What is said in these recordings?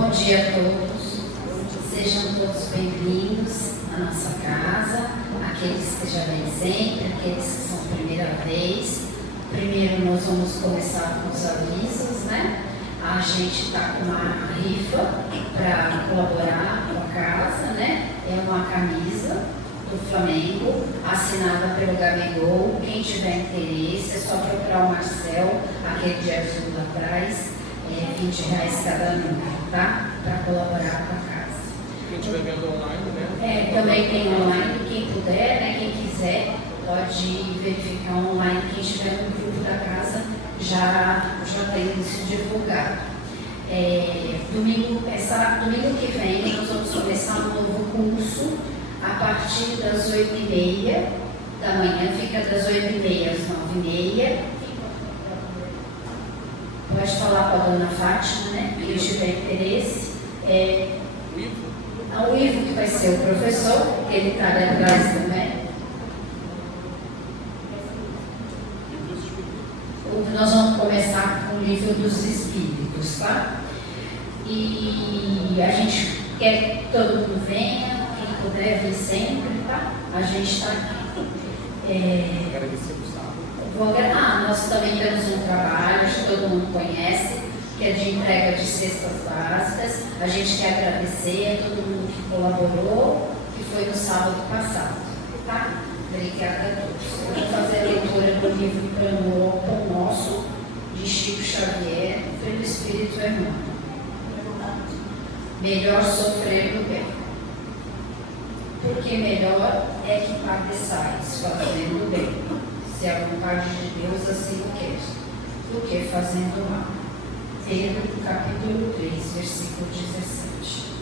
Bom dia a todos, sejam todos bem-vindos à nossa casa, aqueles que já vêm sempre, aqueles que são a primeira vez. Primeiro nós vamos começar com os avisos, né? A gente está com uma rifa para colaborar com a casa, né? É uma camisa do Flamengo, assinada pelo Gabigol. Quem tiver interesse, é só procurar o Marcel, aquele de azul lá atrás. R$20 cada número, tá? Para colaborar com a casa. Quem estiver vendo online, né? Também tem online, quem puder, né? Quem quiser, pode verificar online. Quem estiver no grupo da casa já tem isso divulgado. Domingo que vem nós vamos começar um novo curso a partir das 8h30 da manhã, fica das 8h30 às 9h30. Pode falar com a dona Fátima, né? Quem tiver interesse. O Ivo, que vai ser o professor, ele está ali atrás também. Nós vamos começar com o livro dos Espíritos, tá? E a gente quer que todo mundo venha, quem puder vir sempre, tá? A gente está aqui. Agradecer o sábado. Nós também temos um trabalho que todo mundo conhece, que é de entrega de cestas básicas. A gente quer agradecer a todo mundo que colaborou, que foi no sábado passado, tá? Obrigada a todos. Eu vou fazer a leitura do livro Pão Nosso, de Chico Xavier, pelo Espírito Emmanuel. Melhor sofrer do bem. Porque melhor é que padeçais fazendo bem, se a vontade de Deus assim o quer, do que fazendo mal. Pedro, capítulo 3, versículo 17.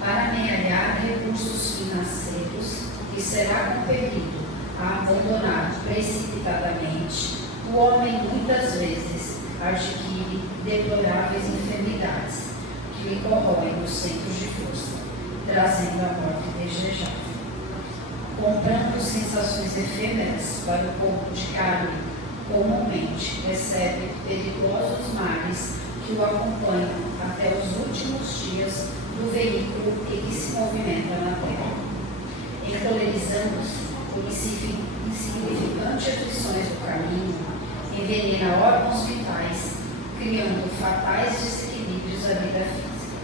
Para amealhar recursos financeiros que será compelido a abandonar precipitadamente, o homem muitas vezes adquire deploráveis enfermidades que lhe corroem os centros de força, trazendo a morte desejável. Comprando sensações efêmeras para o corpo de carne, comumente recebe perigosos males que o acompanham até os últimos dias do veículo em que se movimenta na terra. Encolerizando-se por insignificantes aflições do caminho, envenena órgãos vitais, criando fatais desequilíbrios à vida física.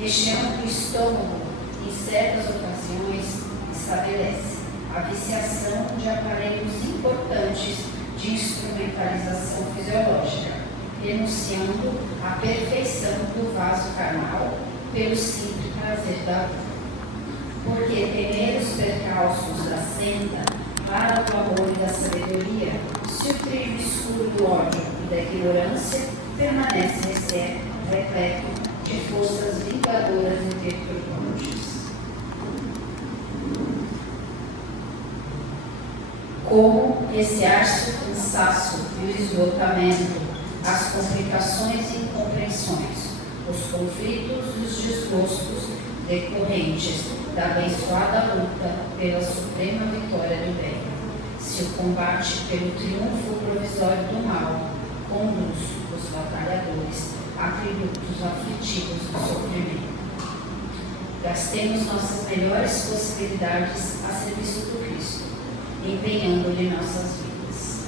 Recheando o estômago, em certas ocasiões, estabelece a viciação de aparelhos importantes de instrumentalização fisiológica, denunciando a perfeição do vaso carnal pelo simples prazer da vida. Porque temer os percalços da senda para o amor e da sabedoria, se o trilho escuro do ódio e da ignorância permanece repleto de forças vingadoras e perturbantes. Como recear-se o cansaço e o esgotamento, as complicações e incompreensões, os conflitos e os desgostos decorrentes da abençoada luta pela suprema vitória do bem, se o combate pelo triunfo provisório do mal conduz os batalhadores a tributos aflitivos do sofrimento. Gastemos nossas melhores possibilidades a serviço do Cristo, empenhando-lhe nossas vidas.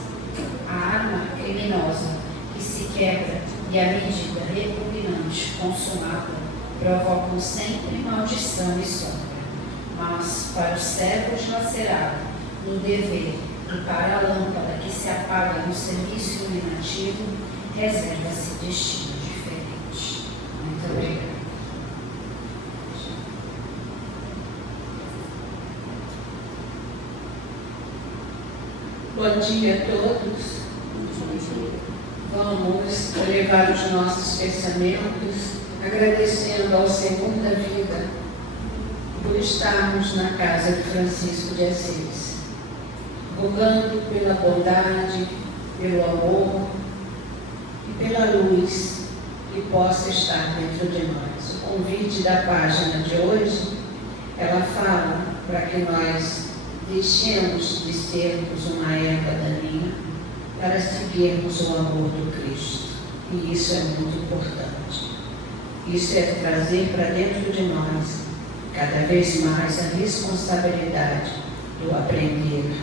A arma criminosa que se quebra e a medida repugnante consumada provocam sempre maldição e sombra, mas para o servo dilacerado no dever e para a lâmpada que se apaga no serviço iluminativo, reserva-se destino diferente. Muito obrigada. Bom dia a todos. Vamos elevar os nossos pensamentos, agradecendo ao Senhor da vida por estarmos na casa de Francisco de Assis, rogando pela bondade, pelo amor e pela luz que possa estar dentro de nós. O convite da página de hoje, ela fala para que nós deixemos de sermos uma erva daninha para seguirmos o amor do Cristo. E isso é muito importante. Isso é trazer para dentro de nós cada vez mais a responsabilidade do aprender,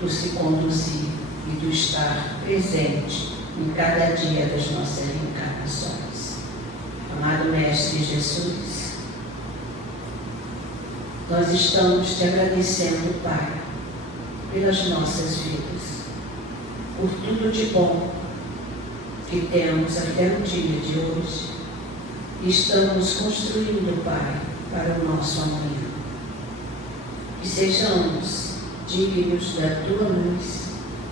do se conduzir e do estar presente em cada dia das nossas reencarnações. Amado Mestre Jesus, nós estamos te agradecendo, Pai, pelas nossas vidas, por tudo de bom que temos até o dia de hoje. Estamos construindo, Pai, para o nosso amanhã. Que sejamos dignos da Tua luz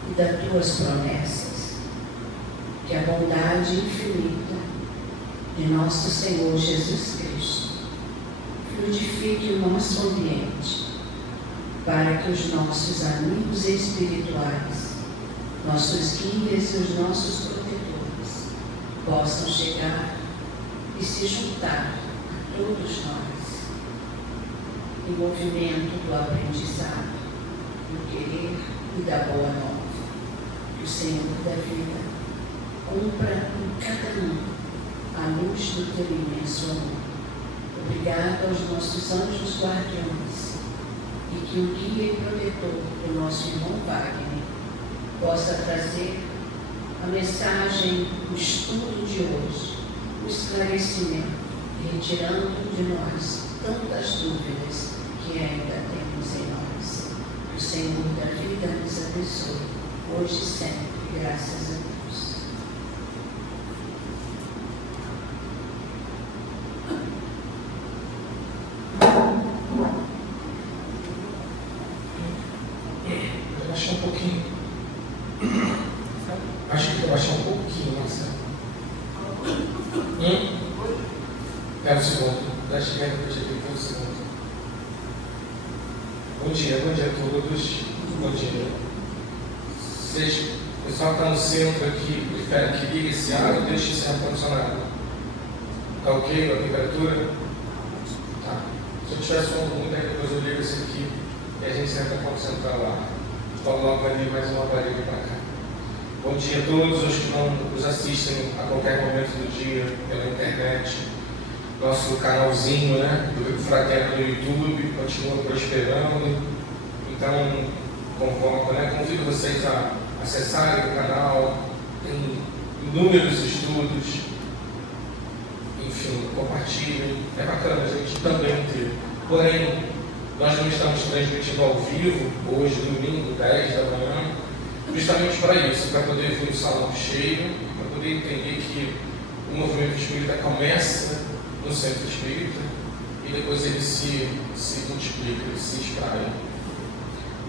e das Tuas promessas. Que a bondade infinita de nosso Senhor Jesus Cristo fluidifique o nosso ambiente, para que os nossos amigos espirituais, nossos guias e os nossos protetores possam chegar e se juntar a todos nós em movimento do aprendizado, do querer e da boa nova. Que o Senhor da vida cumpra em cada um a luz do teu imenso amor. Obrigado aos nossos anjos guardiões, e que o guia e protetor do nosso irmão Wagner possa trazer a mensagem, o estudo de hoje, o esclarecimento, retirando de nós tantas dúvidas que ainda temos em nós. Que o Senhor da vida nos abençoe, hoje e sempre, graças a Deus. Acho um pouquinho. Acho que eu baixar um pouquinho, Marcelo. É o segundo. Da esquerda para a direita, o segundo. Bom dia a todos. Bom dia. O pessoal está no centro aqui, prefere que ligue esse ar ou deixe esse ar-condicionado? Está ok a temperatura? Tá. Se eu tiver som ruim, depois eu ligo esse aqui e a gente tenta concentrar lá. Então logo ali mais um aparelho para cá. Bom dia a todos os que nos assistem a qualquer momento do dia pela internet. Nosso canalzinho, né, do Grupo Fraterno no YouTube continua prosperando. Então convoco, né, convido vocês a acessarem o canal. Tem inúmeros estudos. Enfim, compartilhem. É bacana a gente também ter. Porém, nós não estamos transmitindo ao vivo, hoje, domingo, 10 da manhã, justamente para isso, para poder ver o salão cheio, para poder entender que o movimento espírita começa no centro espírita e depois ele se multiplica, ele se espraia.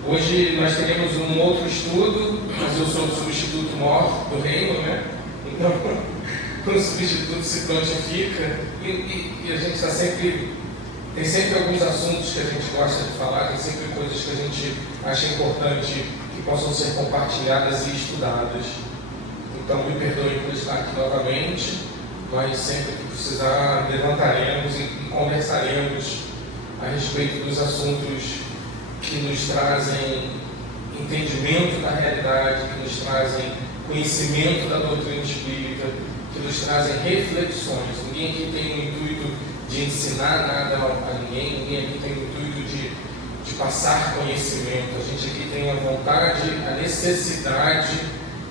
Hoje nós teremos um outro estudo, mas eu sou o substituto mor do reino, né? Então, o substituto se prontifica e a gente está sempre... Tem sempre alguns assuntos que a gente gosta de falar, tem sempre coisas que a gente acha importante que possam ser compartilhadas e estudadas. Então, me perdoem por estar aqui novamente, mas sempre que precisar, levantaremos e conversaremos a respeito dos assuntos que nos trazem entendimento da realidade, que nos trazem conhecimento da doutrina espírita, que nos trazem reflexões. Ninguém aqui tem o intuito de ensinar nada a ninguém aqui tem o intuito de passar conhecimento. A gente aqui tem a vontade, a necessidade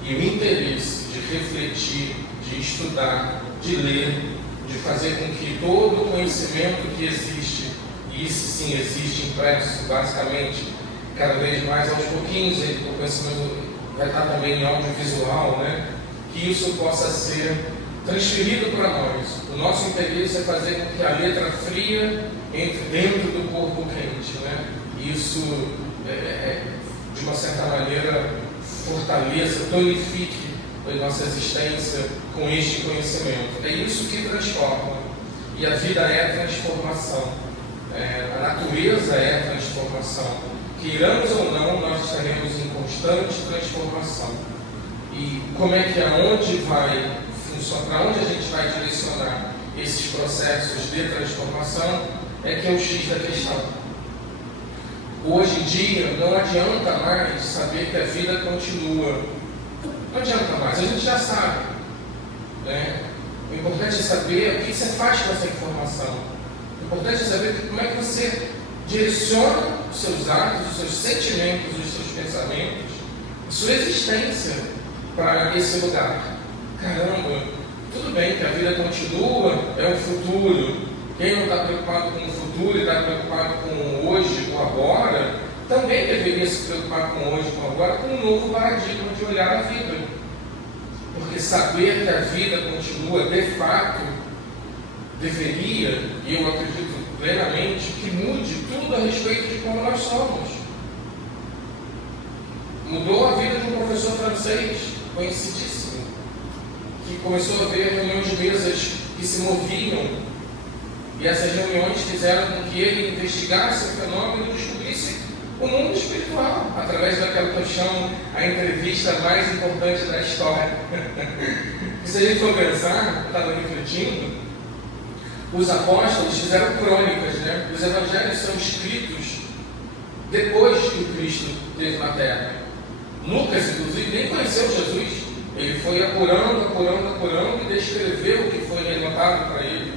e o interesse de refletir, de estudar, de ler, de fazer com que todo o conhecimento que existe, e isso sim existe impresso, basicamente, cada vez mais aos pouquinhos, o conhecimento vai estar também em audiovisual, né? Que isso possa ser transferido para nós. O nosso interesse é fazer com que a letra fria entre dentro do corpo quente, né? Isso, de uma certa maneira, fortaleça, tonifique a nossa existência com este conhecimento. É isso que transforma. E a vida é transformação. A natureza é transformação. Queiramos ou não, nós estaremos em constante transformação. E como é que aonde vai funcionar, para onde a gente vai direcionar esses processos de transformação é que é o X da questão. Hoje em dia não adianta mais saber que a vida continua. Não adianta mais, a gente já sabe, né? O importante é saber o que você faz com essa informação. O importante é saber como é que você direciona os seus atos, os seus sentimentos, os seus pensamentos, a sua existência para esse lugar. Caramba, tudo bem que a vida continua, é um futuro. Quem não está preocupado com o futuro e está preocupado com o hoje, com o agora, também deveria se preocupar com o hoje, com o agora, com um novo paradigma de olhar a vida. Porque saber que a vida continua, de fato, deveria, e eu acredito plenamente, que mude tudo a respeito de como nós somos. Mudou a vida de um professor francês, conhecidíssimo, que começou a ver reuniões de mesas que se moviam, e essas reuniões fizeram com que ele investigasse o fenômeno e descobrisse o mundo espiritual, através daquela que eu chamo a entrevista mais importante da história. E se a gente for pensar, eu estava refletindo, os apóstolos fizeram crônicas, né? Os evangelhos são escritos depois que o Cristo esteve na Terra. Lucas, inclusive, nem conheceu Jesus. Ele foi apurando e descreveu o que foi relatado para ele,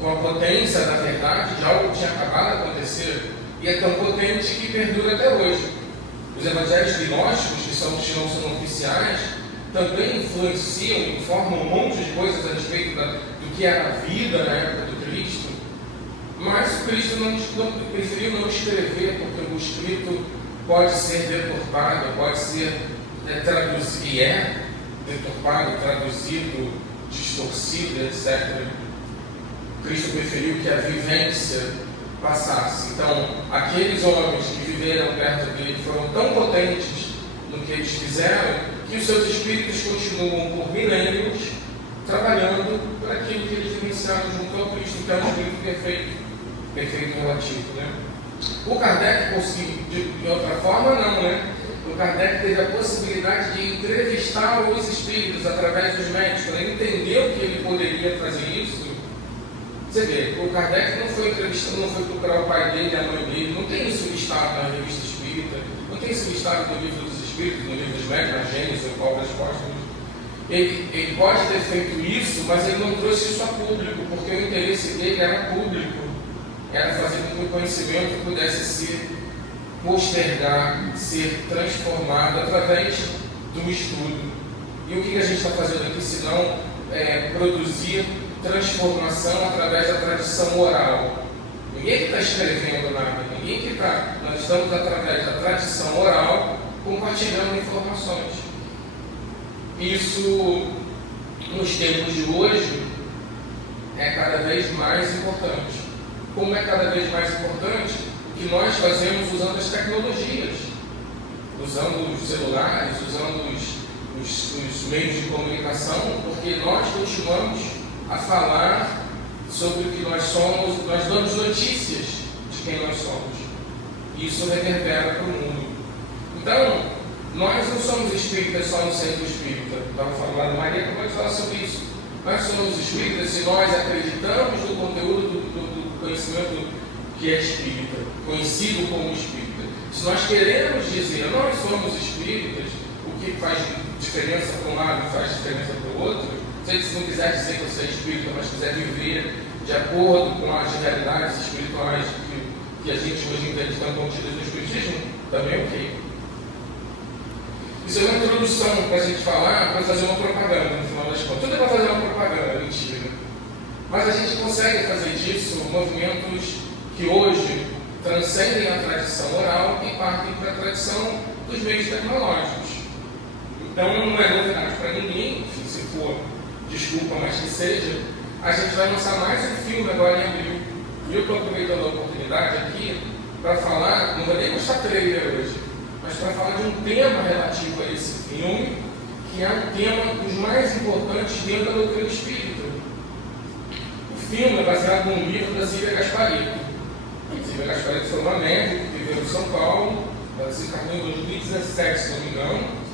com a potência da verdade de algo que tinha acabado de acontecer. E é tão potente que perdura até hoje. Os evangelhos gnósticos, que não são oficiais, também influenciam, informam um monte de coisas a respeito do que era a vida na época do Cristo. Mas o Cristo preferiu não escrever, porque o escrito pode ser deturpado, pode ser traduzido, e é deturpado, traduzido, distorcido, etc. Cristo preferiu que a vivência passasse. Então, aqueles homens que viveram perto dele foram tão potentes no que eles fizeram, que os seus espíritos continuam por milênios trabalhando por aquilo que eles vivenciaram junto ao Cristo, que é um espírito perfeito relativo, né? O Kardec conseguiu, de outra forma, não, né? O Kardec teve a possibilidade de entrevistar os espíritos através dos médicos. Ele entendeu que ele poderia fazer isso. Você vê, o Kardec não foi entrevistando, não foi procurar o pai dele e a mãe dele, não tem isso listado na revista espírita, não tem isso listado no livro dos espíritos, no livro dos médicos, na Gênesis, ou qual das postas. Ele pode ter feito isso, mas ele não trouxe isso a público, porque o interesse dele era público, era fazer com que o conhecimento pudesse ser postergar, ser transformado através do estudo. E o que a gente está fazendo aqui, se não produzir transformação através da tradição oral? Ninguém que está escrevendo nada, ninguém que está. Nós estamos através da tradição oral compartilhando informações. Isso, nos tempos de hoje, é cada vez mais importante. Como é cada vez mais importante o que nós fazemos usando as tecnologias, usando os celulares, usando os meios de comunicação, porque nós continuamos a falar sobre o que nós somos, nós damos notícias de quem nós somos. E isso reverbera para o mundo. Então, nós não somos espíritas só no centro espírita. Estava falando, Maria acabou de falar sobre isso. Nós somos espíritas se nós acreditamos no conteúdo do conhecimento que é espírita, conhecido como espírita. Se nós queremos dizer, nós somos espíritas, o que faz diferença para um lado faz diferença para o outro, se não quiser dizer que você é espírita, mas quiser viver de acordo com as realidades espirituais que a gente hoje entende que estão contidas no Espiritismo, também é ok. Isso é uma introdução para a gente falar, para fazer uma propaganda, no final das contas. Tudo é para fazer uma propaganda, mentira. Mas a gente consegue fazer disso movimentos que hoje transcendem a tradição oral e partem para a tradição dos meios tecnológicos. Então não é novidade para ninguém, se for, desculpa, mas que seja, a gente vai lançar mais um filme agora em abril. E eu estou aproveitando a oportunidade aqui para falar, não vou nem mostrar trailer hoje, mas para falar de um tema relativo a esse filme, que é um tema dos mais importantes dentro da doutrina espírita. O filme é baseado num livro da Zíbia Gasparito. Zíbia Gasparito foi uma médica que viveu em São Paulo, ela desencarnou em 2017, se não me engano.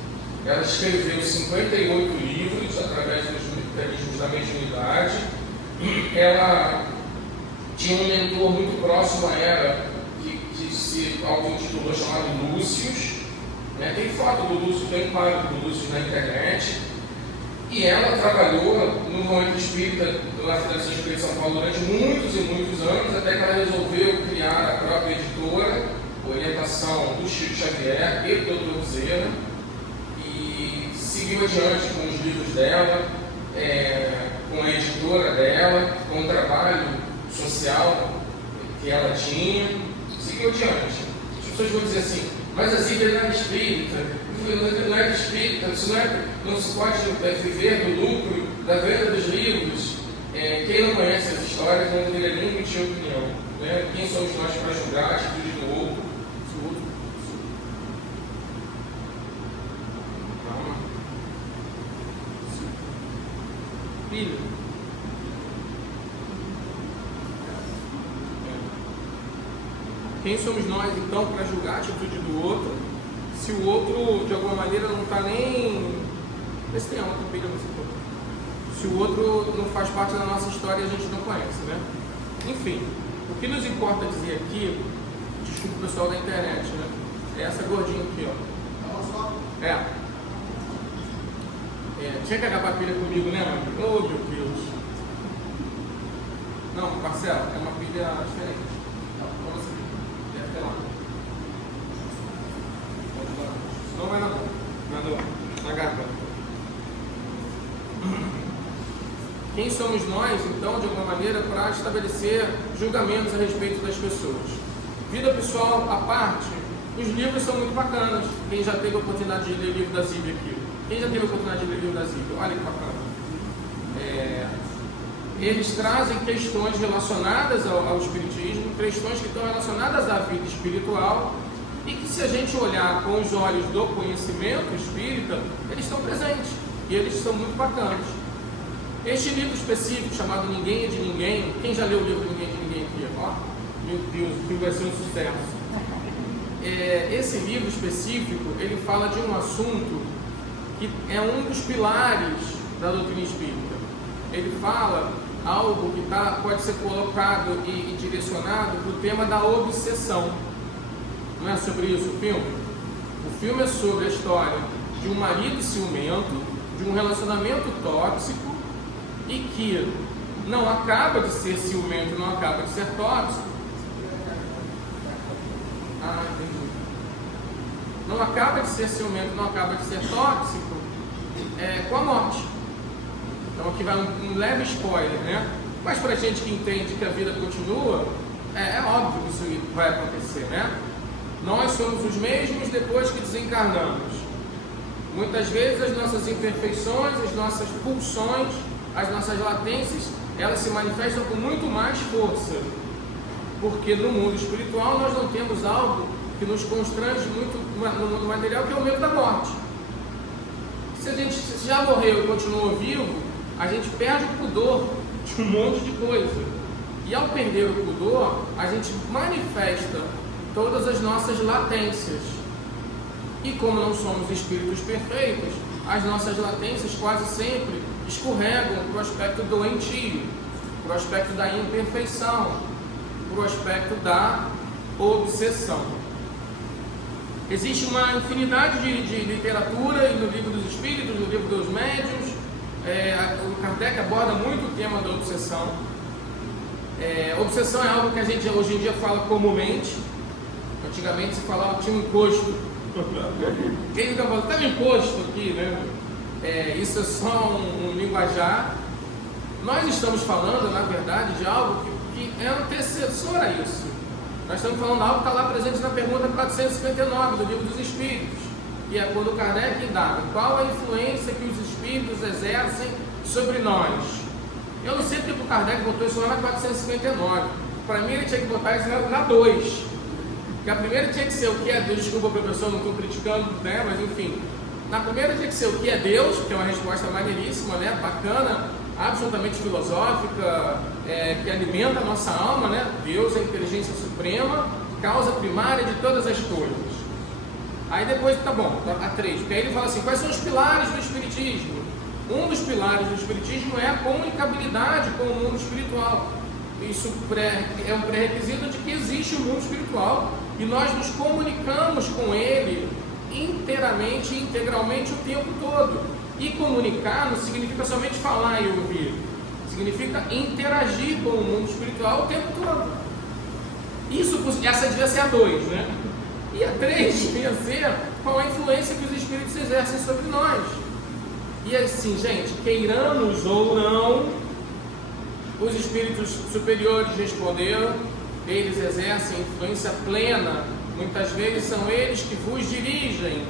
Ela escreveu 58 livros através dos mecanismos da mediunidade. Ela tinha um mentor muito próximo a ela, que se auto-intitulou, chamado Lúcius. Tem foto do Lúcio, tem quadro do Lúcio na internet. E ela trabalhou no movimento espírita na Federação Espírita de São Paulo durante muitos e muitos anos, até que ela resolveu criar a própria editora, orientação do Chico Xavier e do Dr. Bezerra, e seguiu adiante com os livros dela, com a editora dela, com o trabalho social que ela tinha, seguiu adiante. As pessoas vão dizer assim, mas a Zíbia não era espírita, não era espírita, não se pode viver do lucro da venda dos livros. Quem não conhece as histórias não deveria nem emitir opinião. Né? Quem somos nós para julgar a atitude do outro? Calma. Filho. Quem somos nós então para julgar a atitude do outro, se o outro de alguma maneira não está nem. Vê se tem uma pilha nesse ponto. Se o outro não faz parte da nossa história e a gente não conhece, né? Enfim, o que nos importa dizer aqui, desculpa o pessoal da internet, né? É essa gordinha aqui, ó. Tinha que acabar a pilha comigo, né, mano? Oh, meu Deus. Não, Marcelo, é uma pilha diferente. Vamos seguir. Deve ter lá. Não vai na garganta. Quem somos nós, então, de alguma maneira, para estabelecer julgamentos a respeito das pessoas? Vida pessoal à parte, os livros são muito bacanas. Quem já teve a oportunidade de ler o livro da Zíbia aqui? Quem já teve a oportunidade de ler o livro da Zíbia? Olha que bacana. Eles trazem questões relacionadas ao espiritismo, questões que estão relacionadas à vida espiritual, e que, se a gente olhar com os olhos do conhecimento espírita, eles estão presentes e eles são muito bacanas. Este livro específico, chamado Ninguém é de Ninguém, quem já leu o livro Ninguém é de Ninguém aqui? Ó, meu Deus, o filme vai ser um sucesso. Esse livro específico, ele fala de um assunto que é um dos pilares da doutrina espírita. Ele fala algo que pode ser colocado e direcionado para o tema da obsessão. Não é sobre isso o filme? O filme é sobre a história de um marido ciumento, de um relacionamento tóxico, e que não acaba de ser ciumento, não acaba de ser tóxico. Entendi. Não acaba de ser ciumento, não acaba de ser tóxico com a morte. Então aqui vai um leve spoiler, né? Mas para a gente que entende que a vida continua, é óbvio que isso vai acontecer, né? Nós somos os mesmos depois que desencarnamos. Muitas vezes as nossas imperfeições, as nossas pulsões, as nossas latências, elas se manifestam com muito mais força. Porque no mundo espiritual nós não temos algo que nos constrange muito no material, que é o medo da morte. Se a gente já morreu e continua vivo, a gente perde o pudor de um monte de coisa. E ao perder o pudor, a gente manifesta todas as nossas latências. E como não somos espíritos perfeitos, as nossas latências quase sempre escorregam para o aspecto doentio, para o aspecto da imperfeição, para o aspecto da obsessão. Existe uma infinidade de literatura no livro dos espíritos, no livro dos médiuns. O Kardec aborda muito o tema da obsessão. Obsessão é algo que a gente hoje em dia fala comumente. Antigamente se falava que tinha um encosto. Quem nunca falou, tem um encosto aqui, né? Isso é só um linguajar. Nós estamos falando, na verdade, de algo que é antecessor a isso. Nós estamos falando de algo que está lá presente na pergunta 459 do Livro dos Espíritos, que é quando Kardec indaga qual a influência que os espíritos exercem sobre nós. Eu não sei porque o Kardec botou isso lá na 459. Para mim ele tinha que botar isso na 2. Porque a primeira tinha que ser o que é Deus. Desculpa, professor, não estou criticando, né? Mas enfim, na primeira tinha que ser o que é Deus, que é uma resposta maneiríssima, né? Bacana, absolutamente filosófica, que alimenta a nossa alma, né? Deus é a inteligência suprema, causa primária de todas as coisas. Aí depois, tá bom, a 3, porque aí ele fala assim, quais são os pilares do Espiritismo? Um dos pilares do Espiritismo é a comunicabilidade com o mundo espiritual. Isso é um pré-requisito de que existe o mundo espiritual e nós nos comunicamos com ele inteiramente e integralmente o tempo todo. E comunicar não significa somente falar e ouvir, significa interagir com o mundo espiritual o tempo todo. Essa devia ser a 2, né? E a 3 devia ser qual a influência que os espíritos exercem sobre nós. E assim, gente, queiramos ou não, os espíritos superiores responderam, eles exercem influência plena, muitas vezes são eles que vos dirigem.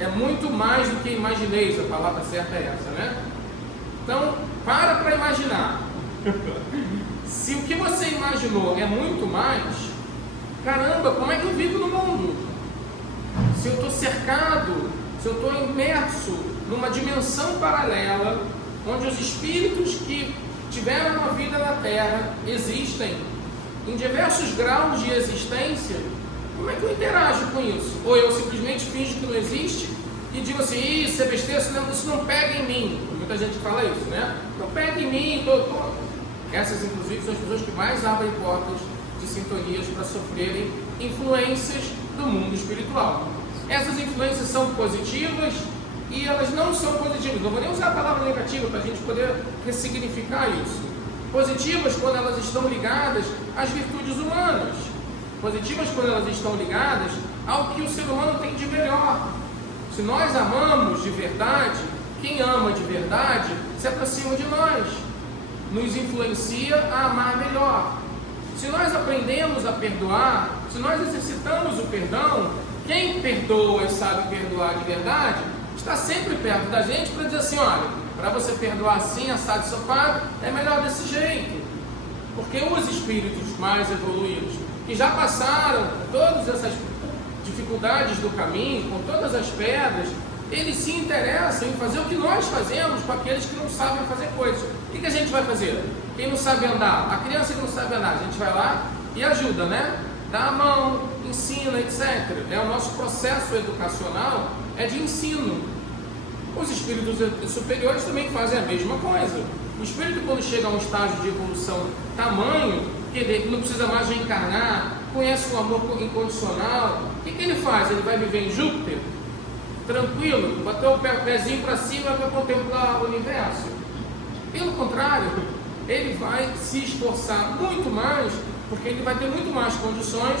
É muito mais do que imagineis, a palavra certa é essa, né? Então, para imaginar. Se o que você imaginou é muito mais, caramba, como é que eu vivo no mundo? Se eu estou cercado, se eu estou imerso numa dimensão paralela, onde os espíritos que tiveram uma vida na Terra existem em diversos graus de existência, como é que eu interajo com isso? Ou eu simplesmente finjo que não existe e digo assim, isso é besteira, isso não pega em mim. Muita gente fala isso, né? Não pega em mim, Essas, inclusive, são as pessoas que mais abrem portas de sintonias para sofrerem influências do mundo espiritual. Essas influências são positivas e elas não são positivas. Não vou nem usar a palavra negativa para a gente poder ressignificar isso. Positivas quando elas estão ligadas às virtudes humanas. Positivas quando elas estão ligadas ao que o ser humano tem de melhor. Se nós amamos de verdade, quem ama de verdade se aproxima de nós, nos influencia a amar melhor. Se nós aprendemos a perdoar, se nós exercitamos o perdão, quem perdoa e sabe perdoar de verdade, está sempre perto da gente para dizer assim, olha, para você perdoar assim, assado e sopado, é melhor desse jeito. Porque os espíritos mais evoluídos, que já passaram todas essas dificuldades do caminho, com todas as pedras, eles se interessam em fazer o que nós fazemos com aqueles que não sabem fazer coisas. O que a gente vai fazer? Quem não sabe andar, a criança que não sabe andar, a gente vai lá e ajuda, né? Dá a mão, ensina, etc. O nosso processo educacional é de ensino. Os espíritos superiores também fazem a mesma coisa. O espírito, quando chega a um estágio de evolução tamanho, que ele não precisa mais reencarnar, conhece o amor incondicional, o que ele faz? Ele vai viver em Júpiter? Tranquilo, bateu o pezinho para cima e vai contemplar o universo. Pelo contrário, ele vai se esforçar muito mais, porque ele vai ter muito mais condições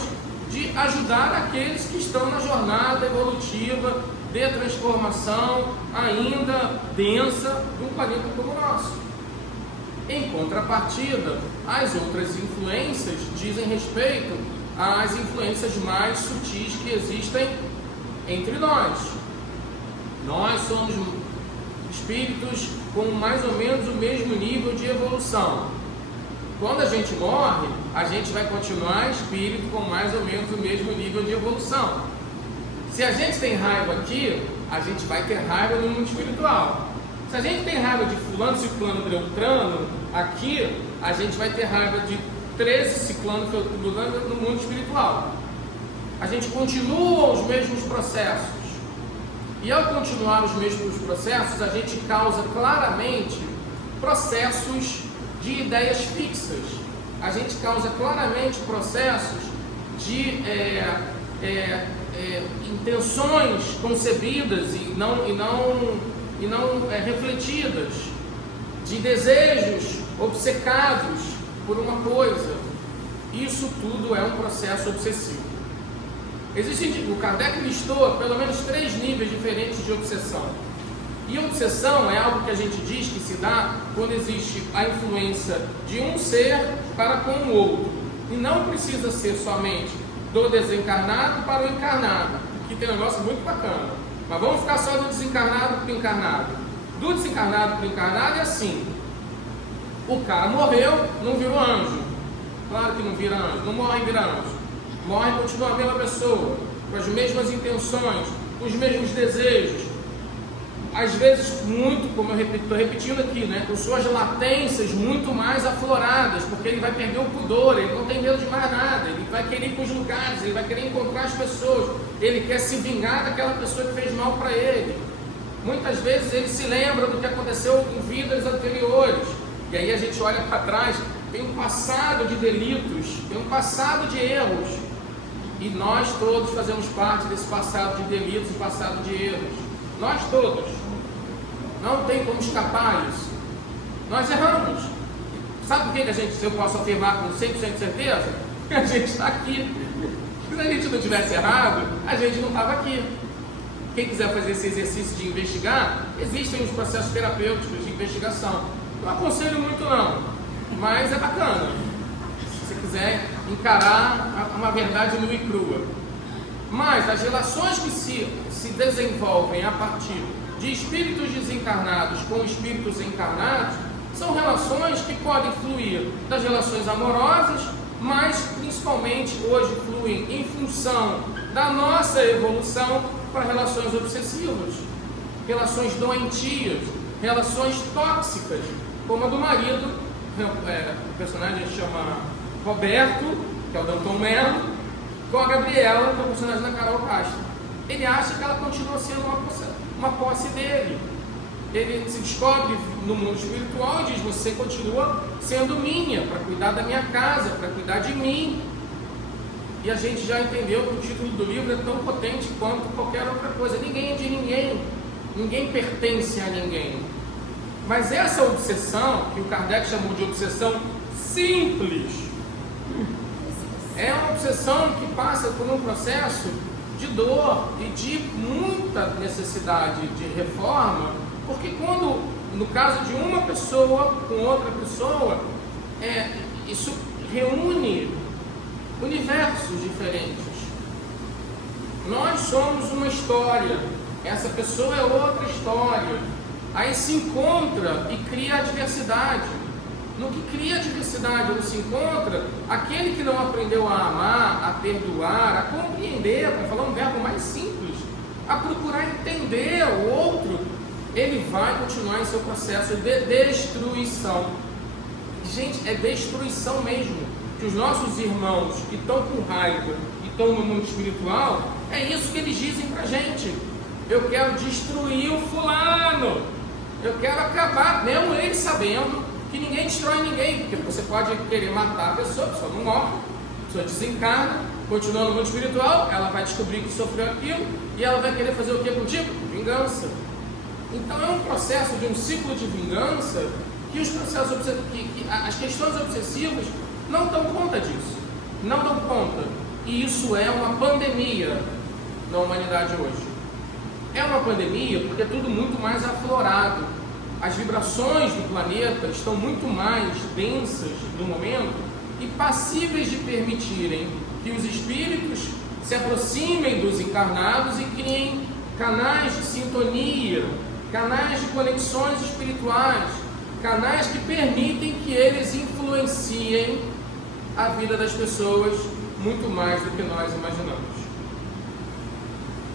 de ajudar aqueles que estão na jornada evolutiva de transformação ainda densa de um planeta como o nosso. Em contrapartida, as outras influências dizem respeito às influências mais sutis que existem entre nós. Nós somos espíritos com mais ou menos o mesmo nível de evolução. Quando a gente morre, a gente vai continuar espírito com mais ou menos o mesmo nível de evolução. Se a gente tem raiva aqui, a gente vai ter raiva no mundo espiritual. Se a gente tem raiva de fulano, ciclano, beltrano, aqui, a gente vai ter raiva de 13 ciclano, beltrano no mundo espiritual. A gente continua os mesmos processos. E ao continuar os mesmos processos, a gente causa claramente processos de ideias fixas. A gente causa claramente processos de intenções concebidas e não refletidas, de desejos obcecados por uma coisa. Isso tudo é um processo obsessivo. O Kardec listou pelo menos 3 níveis diferentes de obsessão. E obsessão é algo que a gente diz que se dá quando existe a influência de um ser para com o outro. E não precisa ser somente do desencarnado para o encarnado, que tem um negócio muito bacana. Mas vamos ficar só do desencarnado para o encarnado. Do desencarnado para o encarnado é assim. O cara morreu, não virou anjo. Claro que não vira anjo, não morre e vira anjo. Morre e continua a mesma pessoa, com as mesmas intenções, com os mesmos desejos. Às vezes muito, como eu estou repetindo aqui, né, com suas latências muito mais afloradas, porque ele vai perder o pudor, ele não tem medo de mais nada, ele vai querer ir para os lugares, ele vai querer encontrar as pessoas, ele quer se vingar daquela pessoa que fez mal para ele. Muitas vezes ele se lembra do que aconteceu em vidas anteriores, e aí a gente olha para trás, tem um passado de delitos, tem um passado de erros, e nós todos fazemos parte desse passado de delitos e passado de erros. Nós todos. Não tem como escapar disso. Nós erramos. Sabe por que eu posso afirmar com 100% de certeza? Porque a gente está aqui. Se a gente não tivesse errado, a gente não estava aqui. Quem quiser fazer esse exercício de investigar, existem os processos terapêuticos de investigação. Não aconselho muito não, mas é bacana. Se você quiser encarar uma verdade nua e crua. Mas as relações que se desenvolvem a partir de espíritos desencarnados com espíritos encarnados são relações que podem fluir das relações amorosas, mas principalmente hoje fluem em função da nossa evolução para relações obsessivas, relações doentias, relações tóxicas, como a do marido, o personagem chama Roberto, que é o Danton Mello, com a Gabriela, que é o personagem da Carol Castro. Ele acha que ela continua sendo uma posse dele. Ele se descobre no mundo espiritual e diz: você continua sendo minha, para cuidar da minha casa, para cuidar de mim. E a gente já entendeu que o título do livro é tão potente quanto qualquer outra coisa. Ninguém é de ninguém, ninguém pertence a ninguém. Mas essa obsessão, que o Kardec chamou de obsessão simples, é uma obsessão que passa por um processo de dor e de muita necessidade de reforma, porque quando, no caso de uma pessoa com outra pessoa, isso reúne universos diferentes. Nós somos uma história, essa pessoa é outra história. Aí se encontra e cria a diversidade. No que cria a diversidade, onde se encontra aquele que não aprendeu a amar, a perdoar, a compreender, para falar um verbo mais simples, a procurar entender o outro, ele vai continuar em seu processo de destruição. Gente, é destruição mesmo. Que os nossos irmãos que estão com raiva e estão no mundo espiritual, é isso que eles dizem pra gente: eu quero destruir o fulano, eu quero acabar, mesmo eles sabendo que ninguém destrói ninguém, porque você pode querer matar a pessoa não morre, a pessoa desencarna, continua no mundo espiritual, ela vai descobrir que sofreu aquilo e ela vai querer fazer o que contigo? Vingança. Então é um processo de um ciclo de vingança que os processos as questões obsessivas não dão conta disso, não dão conta. E isso é uma pandemia na humanidade hoje. É uma pandemia porque é tudo muito mais aflorado. As vibrações do planeta estão muito mais densas no momento e passíveis de permitirem que os espíritos se aproximem dos encarnados e criem canais de sintonia, canais de conexões espirituais, canais que permitem que eles influenciem a vida das pessoas muito mais do que nós imaginamos.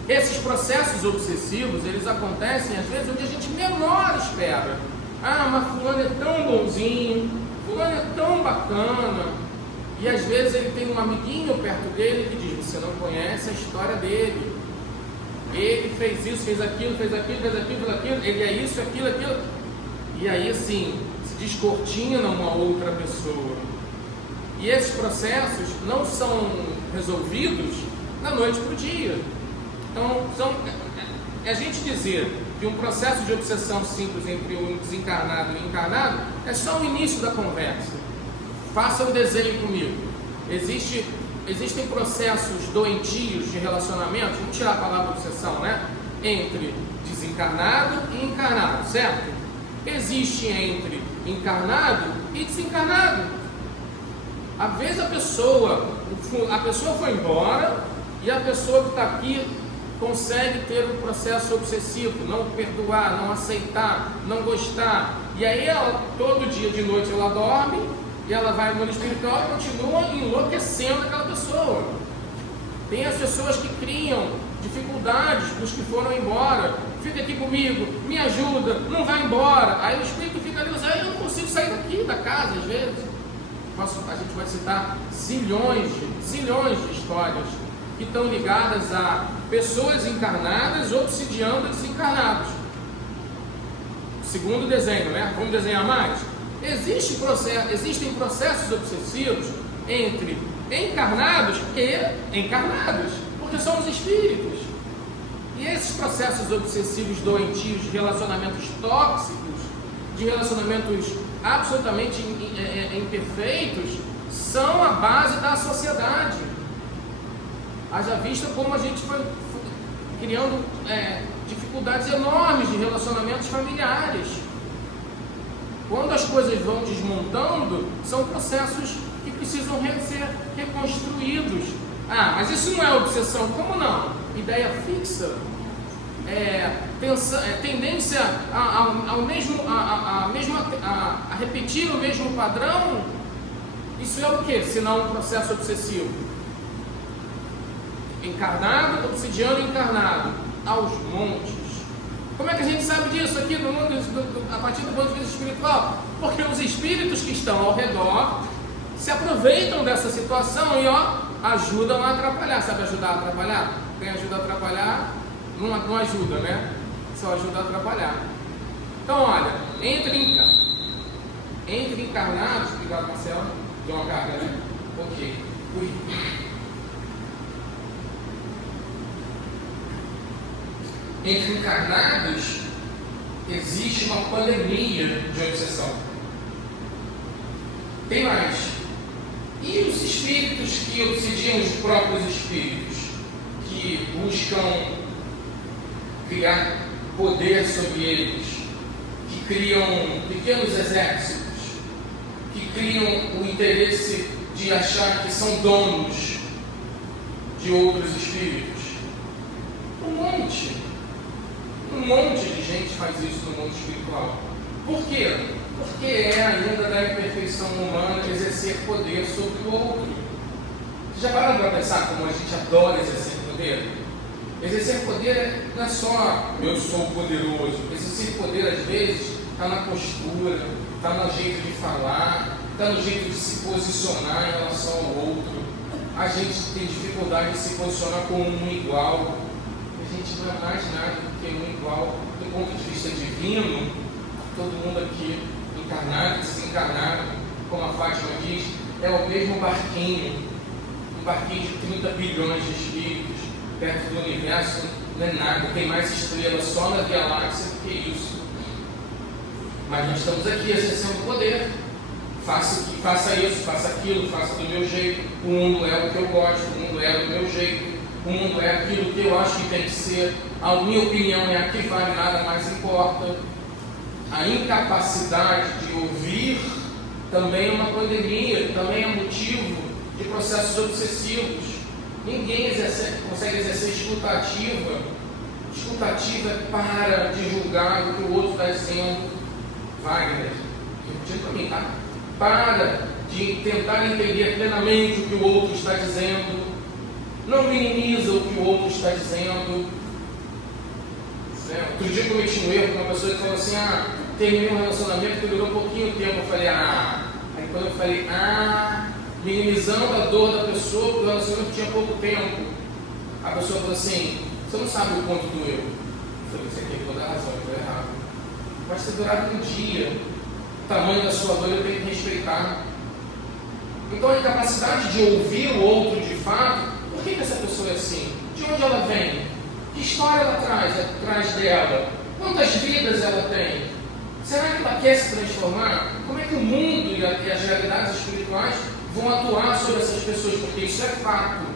Esses processos obsessivos, eles acontecem às vezes onde a gente menor espera. Mas fulano é tão bonzinho, fulano é tão bacana. E às vezes ele tem um amiguinho perto dele que diz: você não conhece a história dele. Ele fez isso, fez aquilo, ele é isso, aquilo. E aí assim, se descortina uma outra pessoa. E esses processos não são resolvidos da noite para o dia. Então, a gente dizer que um processo de obsessão simples entre o desencarnado e o encarnado é só o início da conversa. Faça um desenho comigo. Existem processos doentios de relacionamento, vamos tirar a palavra obsessão, né? Entre desencarnado e encarnado, certo? Existe entre encarnado e desencarnado. Às vezes a pessoa foi embora e a pessoa que está aqui consegue ter um processo obsessivo, não perdoar, não aceitar, não gostar. E aí ela, todo dia de noite ela dorme e ela vai no mundo espiritual e continua enlouquecendo aquela pessoa. Tem as pessoas que criam dificuldades para os que foram embora. Fica aqui comigo, me ajuda, não vai embora. Aí o espírito fica ali, eu não consigo sair daqui da casa às vezes. A gente vai citar zilhões de histórias que estão ligadas a pessoas encarnadas obsidiando desencarnados. Segundo desenho, né? Vamos desenhar mais? Existem processos obsessivos entre encarnados e encarnados, porque somos espíritos. E esses processos obsessivos doentios de relacionamentos tóxicos, de relacionamentos absolutamente imperfeitos, são a base da sociedade. Haja vista como a gente foi criando dificuldades enormes de relacionamentos familiares. Quando as coisas vão desmontando, são processos que precisam ser reconstruídos. Ah, mas isso não é obsessão. Como não? Ideia fixa, tendência a repetir o mesmo padrão. Isso é o que? Senão um processo obsessivo. Encarnado, obsidiando encarnado, aos montes. Como é que a gente sabe disso aqui no mundo, a partir do ponto de vista espiritual? Porque os espíritos que estão ao redor se aproveitam dessa situação e ajudam a atrapalhar. Sabe ajudar a atrapalhar? Quem ajuda a atrapalhar não ajuda, né? Só ajuda a atrapalhar. Então, olha, entre encarnados, obrigado, Marcelo, deu uma carga, né? Ok. Ui. Entre encarnados existe uma pandemia de obsessão. Tem mais. E os espíritos que obsediam os próprios espíritos, que buscam criar poder sobre eles, que criam pequenos exércitos, que criam o interesse de achar que são donos de outros espíritos? Um monte de gente faz isso no mundo espiritual. Por quê? Porque é ainda da imperfeição humana exercer poder sobre o outro. Vocês já pararam para pensar como a gente adora exercer poder? Exercer poder não é só eu sou poderoso. Exercer poder, às vezes, está na postura, está no jeito de falar, está no jeito de se posicionar em relação ao outro. A gente tem dificuldade de se posicionar como um igual. A gente não é mais nada do que um igual do ponto de vista divino. Todo mundo aqui, encarnado, desencarnado, como a Fátima diz, é o mesmo barquinho, um barquinho de 30 bilhões de espíritos, perto do universo, não é nada, tem mais estrelas só na Via Láctea do que isso. Mas nós estamos aqui exercendo poder. Faça isso, faça aquilo, faça do meu jeito. O mundo é o que eu gosto, o mundo é do meu jeito. O mundo é aquilo que eu acho que tem que ser. A minha opinião é a que vale, nada mais importa. A incapacidade de ouvir também é uma pandemia, também é motivo de processos obsessivos. Ninguém consegue exercer escutativa. Escutativa é para de julgar o que o outro está dizendo. Wagner, repetindo para mim, tá? Para de tentar entender plenamente o que o outro está dizendo. Não minimiza o que o outro está dizendo. Outro dia eu cometi um erro com uma pessoa que falou assim: terminei um relacionamento que durou um pouquinho tempo. Eu falei, Aí quando eu falei, minimizando a dor da pessoa, porque o relacionamento tinha pouco tempo, a pessoa falou assim: você não sabe o quanto doeu. Eu falei, você tem toda a razão, eu estou errado. Mas se durar um dia, o tamanho da sua dor eu tenho que respeitar. Então a incapacidade de ouvir o outro de fato. Por que essa pessoa é assim? De onde ela vem? Que história ela traz atrás dela? Quantas vidas ela tem? Será que ela quer se transformar? Como é que o mundo e as realidades espirituais vão atuar sobre essas pessoas? Porque isso é fato.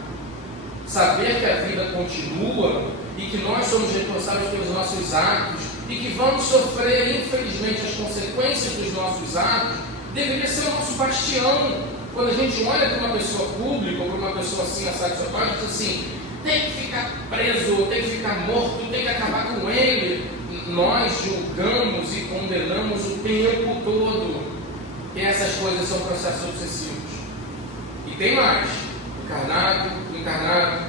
Saber que a vida continua e que nós somos responsáveis pelos nossos atos e que vamos sofrer, infelizmente, as consequências dos nossos atos, deveria ser o nosso bastião. Quando a gente olha para uma pessoa pública ou para uma pessoa assim, assado sua parte, diz assim: tem que ficar preso, tem que ficar morto, tem que acabar com ele. Nós julgamos e condenamos o tempo todo. E essas coisas são processos obsessivos. E tem mais: encarnado, encarnado,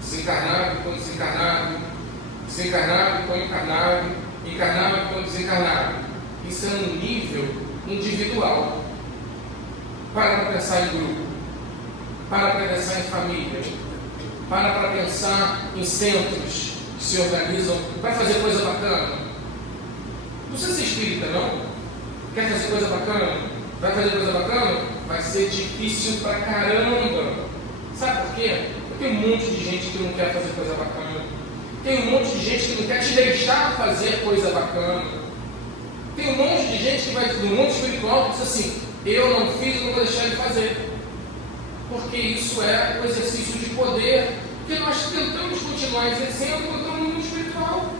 desencarnado com desencarnado, desencarnado com encarnado, encarnado com desencarnado. Isso é um nível individual. Para pensar em grupo, para pensar em família, para pensar em centros que se organizam, vai fazer coisa bacana. Não precisa ser espírita, não? Quer fazer coisa bacana? Vai fazer coisa bacana? Vai ser difícil pra caramba. Sabe por quê? Porque tem um monte de gente que não quer fazer coisa bacana. Tem um monte de gente que não quer te deixar fazer coisa bacana. Tem um monte de gente que vai no mundo espiritual que diz assim: eu não fiz, não vou deixar ele fazer. Porque isso é um exercício de poder que nós tentamos continuar exercendo contra o mundo espiritual.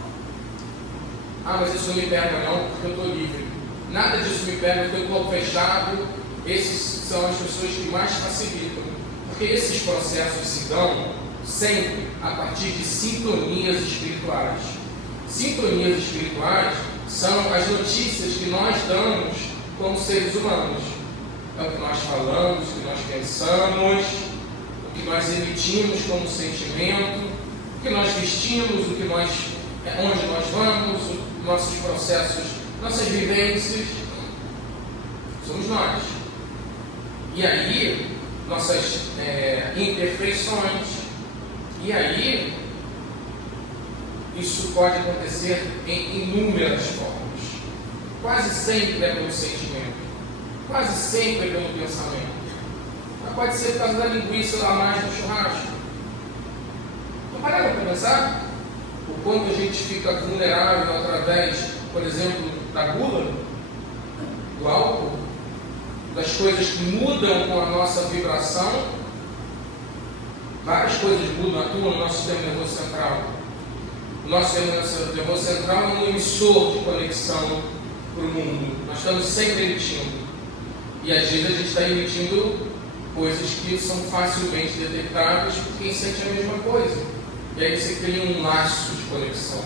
Ah, mas isso não me pega não, porque eu estou livre. Nada disso me pega, eu estou com o fechado. Esses são as pessoas que mais facilitam. Porque esses processos se dão sempre a partir de sintonias espirituais. Sintonias espirituais são as notícias que nós damos como seres humanos. É o que nós falamos, o que nós pensamos, o que nós emitimos como sentimento, o que nós vestimos, onde nós vamos, nossos processos, nossas vivências. Somos nós. E aí, nossas imperfeições. E aí, isso pode acontecer em inúmeras formas. Quase sempre é pelo sentimento. Quase sempre é pelo pensamento. Mas pode ser por causa da linguiça a mais no churrasco. Não pararam para pensar o quanto a gente fica vulnerável através, por exemplo, da gula, do álcool, das coisas que mudam com a nossa vibração. Várias coisas mudam, atuam no nosso sistema nervoso central. O nosso sistema nervoso central é um emissor de conexão para o mundo. Nós estamos sempre emitindo. E às vezes a gente está emitindo coisas que são facilmente detectáveis por quem sente a mesma coisa. E aí você cria um laço de conexão.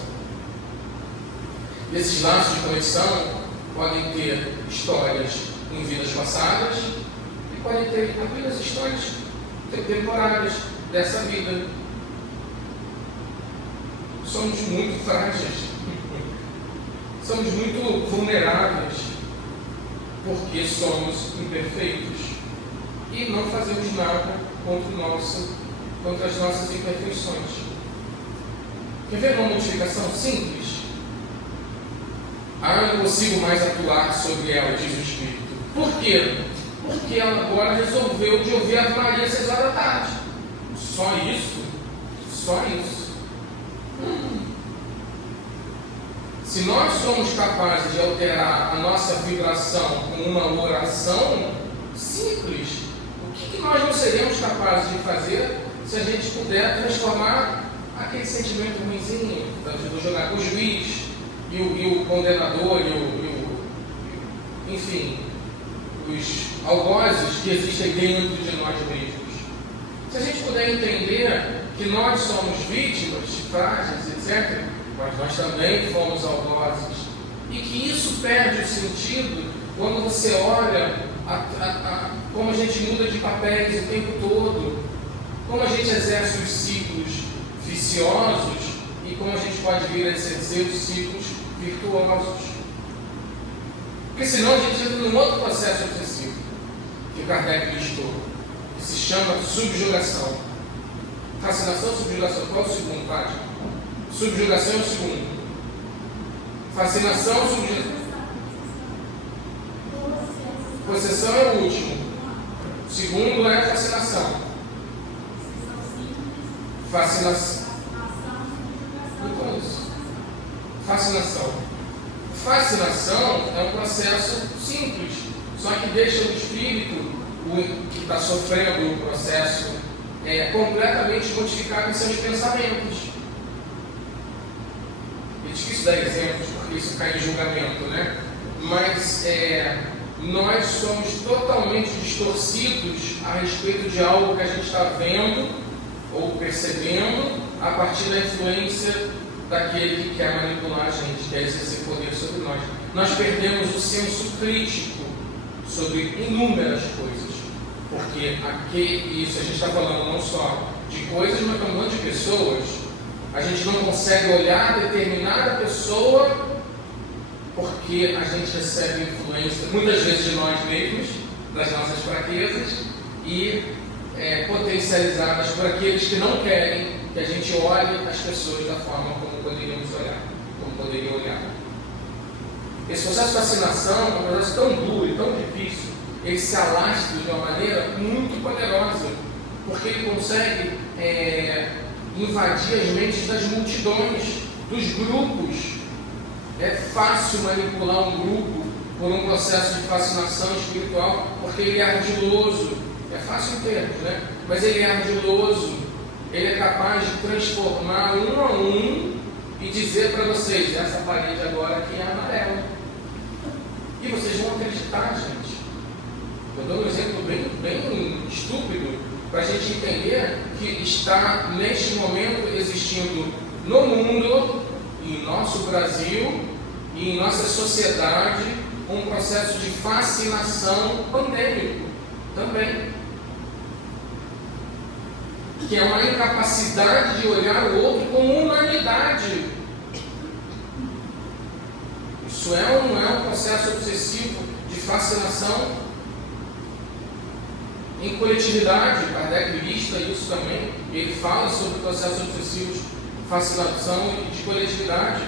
E esses laços de conexão podem ter histórias em vidas passadas e podem ter apenas histórias temporárias dessa vida. Somos muito frágeis. Somos muito vulneráveis. Porque somos imperfeitos e não fazemos nada contra as nossas imperfeições. Quer ver uma modificação simples? Ah, eu não consigo mais atuar sobre ela, diz o Espírito. Por quê? Porque ela agora resolveu de ouvir a Ave Maria às 6 horas da tarde. Só isso? Só isso. Se nós somos capazes de alterar a nossa vibração com uma oração simples, o que nós não seremos capazes de fazer se a gente puder transformar aquele sentimento ruimzinho, do jogar o juiz e o condenador, enfim, os algozes que existem dentro de nós mesmos. Se a gente puder entender que nós somos vítimas frágeis, etc., mas nós também fomos algozes, e que isso perde o sentido quando você olha como a gente muda de papéis o tempo todo, como a gente exerce os ciclos viciosos e como a gente pode vir a exercer os ciclos virtuosos. Porque senão a gente entra num outro processo obsessivo que Kardec listou, que se chama subjugação. Fascinação, subjugação. Qual é o segundo, Fátima? Subjugação é o segundo. Fascinação, subjugação. Possessão é o último. O segundo é fascinação. Fascinação. Então, isso. Fascinação. Fascinação é um processo simples, só que deixa o espírito, que está sofrendo o processo, completamente modificado em seus pensamentos. É difícil dar exemplos, porque isso cai em julgamento, né? Mas nós somos totalmente distorcidos a respeito de algo que a gente está vendo ou percebendo a partir da influência daquele que quer manipular a gente, quer exercer poder sobre nós. Nós perdemos o senso crítico sobre inúmeras coisas, porque aqui, isso a gente está falando não só de coisas, mas também de pessoas. A gente não consegue olhar determinada pessoa porque a gente recebe influência, muitas vezes de nós mesmos, das nossas fraquezas, e potencializadas por aqueles que não querem que a gente olhe as pessoas da forma como poderíamos olhar, como poderiam olhar. Esse processo de fascinação é um processo tão duro e tão difícil, ele se alastra de uma maneira muito poderosa, porque ele consegue invadir as mentes das multidões, dos grupos. É fácil manipular um grupo por um processo de fascinação espiritual, porque ele é ardiloso. É fácil em termos, né? Mas ele é ardiloso. Ele é capaz de transformar um a um e dizer para vocês: essa parede agora aqui é amarela. E vocês vão acreditar, gente. Eu dou um exemplo bem estúpido para a gente entender que está neste momento existindo no mundo, em nosso Brasil e em nossa sociedade, um processo de fascinação pandêmico também, que é uma incapacidade de olhar o outro com humanidade. Isso é um processo obsessivo de fascinação em coletividade. Kardec lista isso também. Ele fala sobre processos obsessivos de fascinação e de coletividade,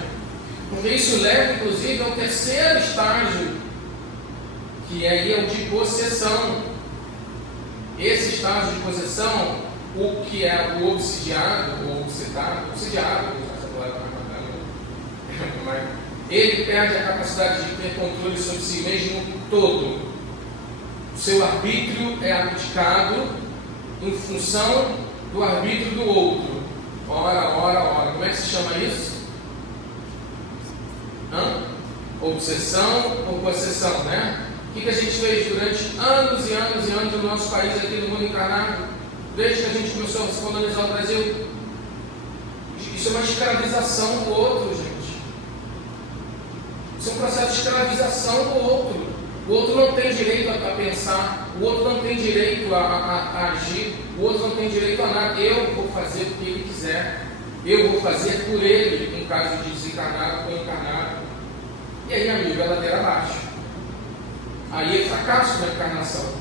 porque isso leva inclusive ao terceiro estágio, que é o de possessão. Esse estágio de possessão, o que é o obsidiado, ou obsidiado, essa palavra mas ele perde a capacidade de ter controle sobre si mesmo todo. O seu arbítrio é abdicado em função do arbítrio do outro. Ora. Como é que se chama isso? Obsessão ou possessão, né? O que a gente fez durante anos e anos e anos no nosso país, aqui no mundo encarnado, desde que a gente começou a se colonizar o Brasil? Isso é uma escravização do outro, gente. Isso é um processo de escravização do outro. O outro não tem direito a pensar, o outro não tem direito a agir, o outro não tem direito a nada. Eu vou fazer o que ele quiser, eu vou fazer por ele, em caso de desencarnado ou encarnado. E aí, amigo, é ladeira abaixo. Aí é fracasso na encarnação.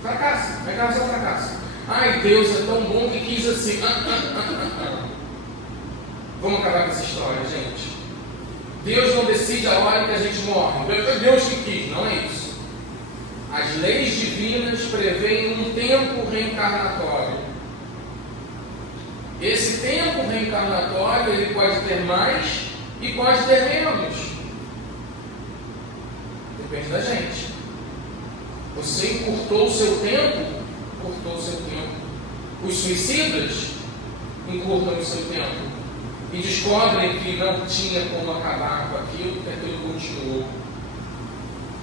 Fracasso, a encarnação é fracasso. Ai, Deus é tão bom que quis assim. Vamos acabar com essa história, gente. Deus não decide a hora que a gente morre. Foi Deus que quis, não é isso. As leis divinas prevêem um tempo reencarnatório. Esse tempo reencarnatório, ele pode ter mais e pode ter menos. Depende da gente. Você encurtou o seu tempo, encurtou o seu tempo. Os suicidas encurtam o seu tempo e descobrem que não tinha como acabar com aquilo, que aquilo continuou.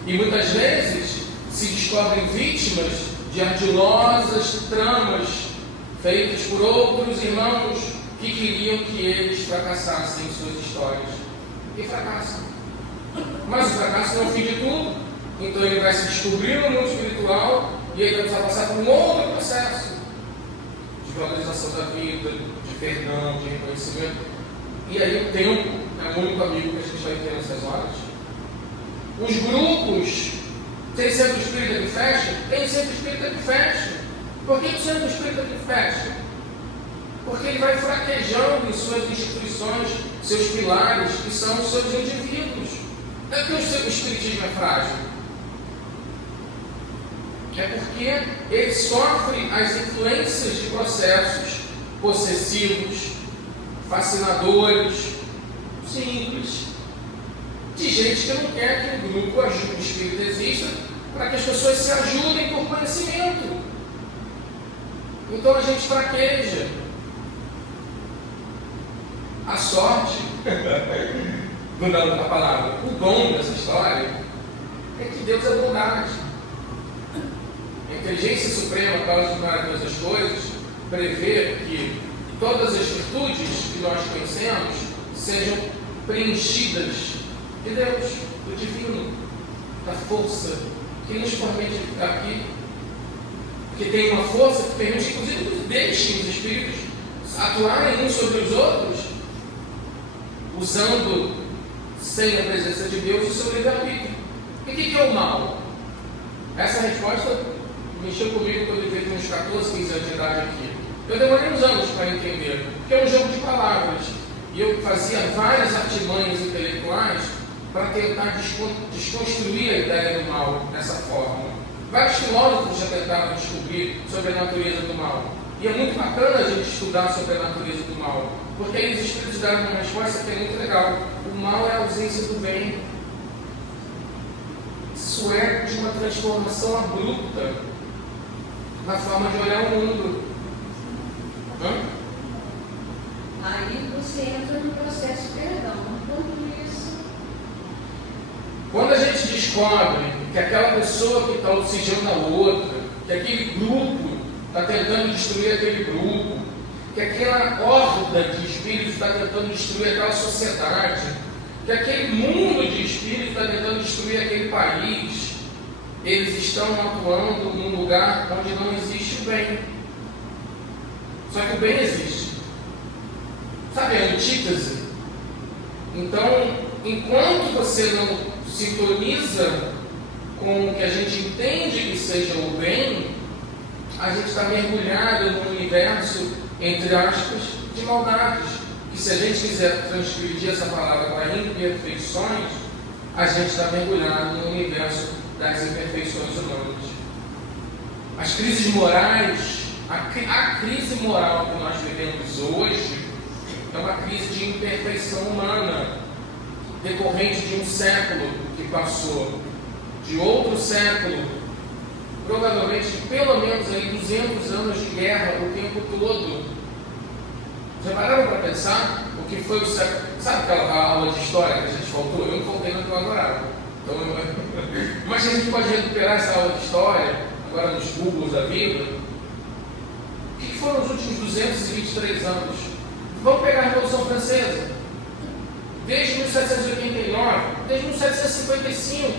E muitas vezes se descobrem vítimas de ardilosas tramas feitas por outros irmãos que queriam que eles fracassassem em suas histórias. E fracassam. Mas o fracasso não é o fim de tudo. Então ele vai se descobrir no mundo espiritual e ele vai precisar passar por um outro processo de valorização da vida, de perdão, de reconhecimento. E aí o tempo é o único amigo que a gente vai ter nessas horas. Os grupos, tem centro espírita que fecha? Tem centro espírita que fecha. Por que o centro espírita que fecha? Porque ele vai fraquejando em suas instituições, seus pilares, que são os seus indivíduos. Não é porque o espiritismo é frágil. É porque ele sofre as influências de processos possessivos, fascinadores, simples, de gente que não quer que o grupo ajude, o espírito exista, para que as pessoas se ajudem por conhecimento. Então a gente fraqueja. A sorte, mudando a palavra, o bom dessa história é que Deus é bondade. A inteligência suprema, causa de todas as coisas, prevê que todas as virtudes que nós conhecemos sejam preenchidas de Deus, do divino, da força que nos permite ficar aqui, que tem uma força que permite, inclusive, que deixem os espíritos atuarem uns sobre os outros, usando, sem a presença de Deus, o seu livre-arbítrio. E o que é o mal? Essa resposta mexeu comigo quando eu tive uns 14, 15 anos de idade aqui. Eu demorei uns anos para entender, porque é um jogo de palavras. E eu fazia várias artimanhas intelectuais para tentar desconstruir a ideia do mal dessa forma. Vários filósofos já tentaram descobrir sobre a natureza do mal. E é muito bacana a gente estudar sobre a natureza do mal, porque aí os espíritos deram uma resposta que é muito legal. O mal é a ausência do bem. Isso é de uma transformação abrupta na forma de olhar o mundo. Aí você entra no processo de perdão. Quando isso? Quando a gente descobre que aquela pessoa que está obsidiando a outra, que aquele grupo está tentando destruir aquele grupo, que aquela horda de espíritos está tentando destruir aquela sociedade, que aquele mundo de espíritos está tentando destruir aquele país, eles estão atuando num lugar onde não existe o bem. Só que o bem existe. Sabe a antítese? Então, enquanto você não sintoniza com o que a gente entende que seja o bem, a gente está mergulhado num universo, entre aspas, de maldades. E se a gente quiser transgredir essa palavra para imperfeições, a gente está mergulhado no universo das imperfeições humanas. As crises morais, a crise moral que nós vivemos hoje é uma crise de imperfeição humana, decorrente de um século que passou, de outro século, provavelmente de pelo menos aí 200 anos de guerra o tempo todo. Já pararam para pensar o que foi o século? Sabe aquela aula de história que a gente faltou? Eu não faltei na que eu adorava. Então, mas a gente pode recuperar essa aula de história, agora nos Googles da vida. O que foram os últimos 223 anos? Vamos pegar a Revolução Francesa. Desde 1789, desde 1755,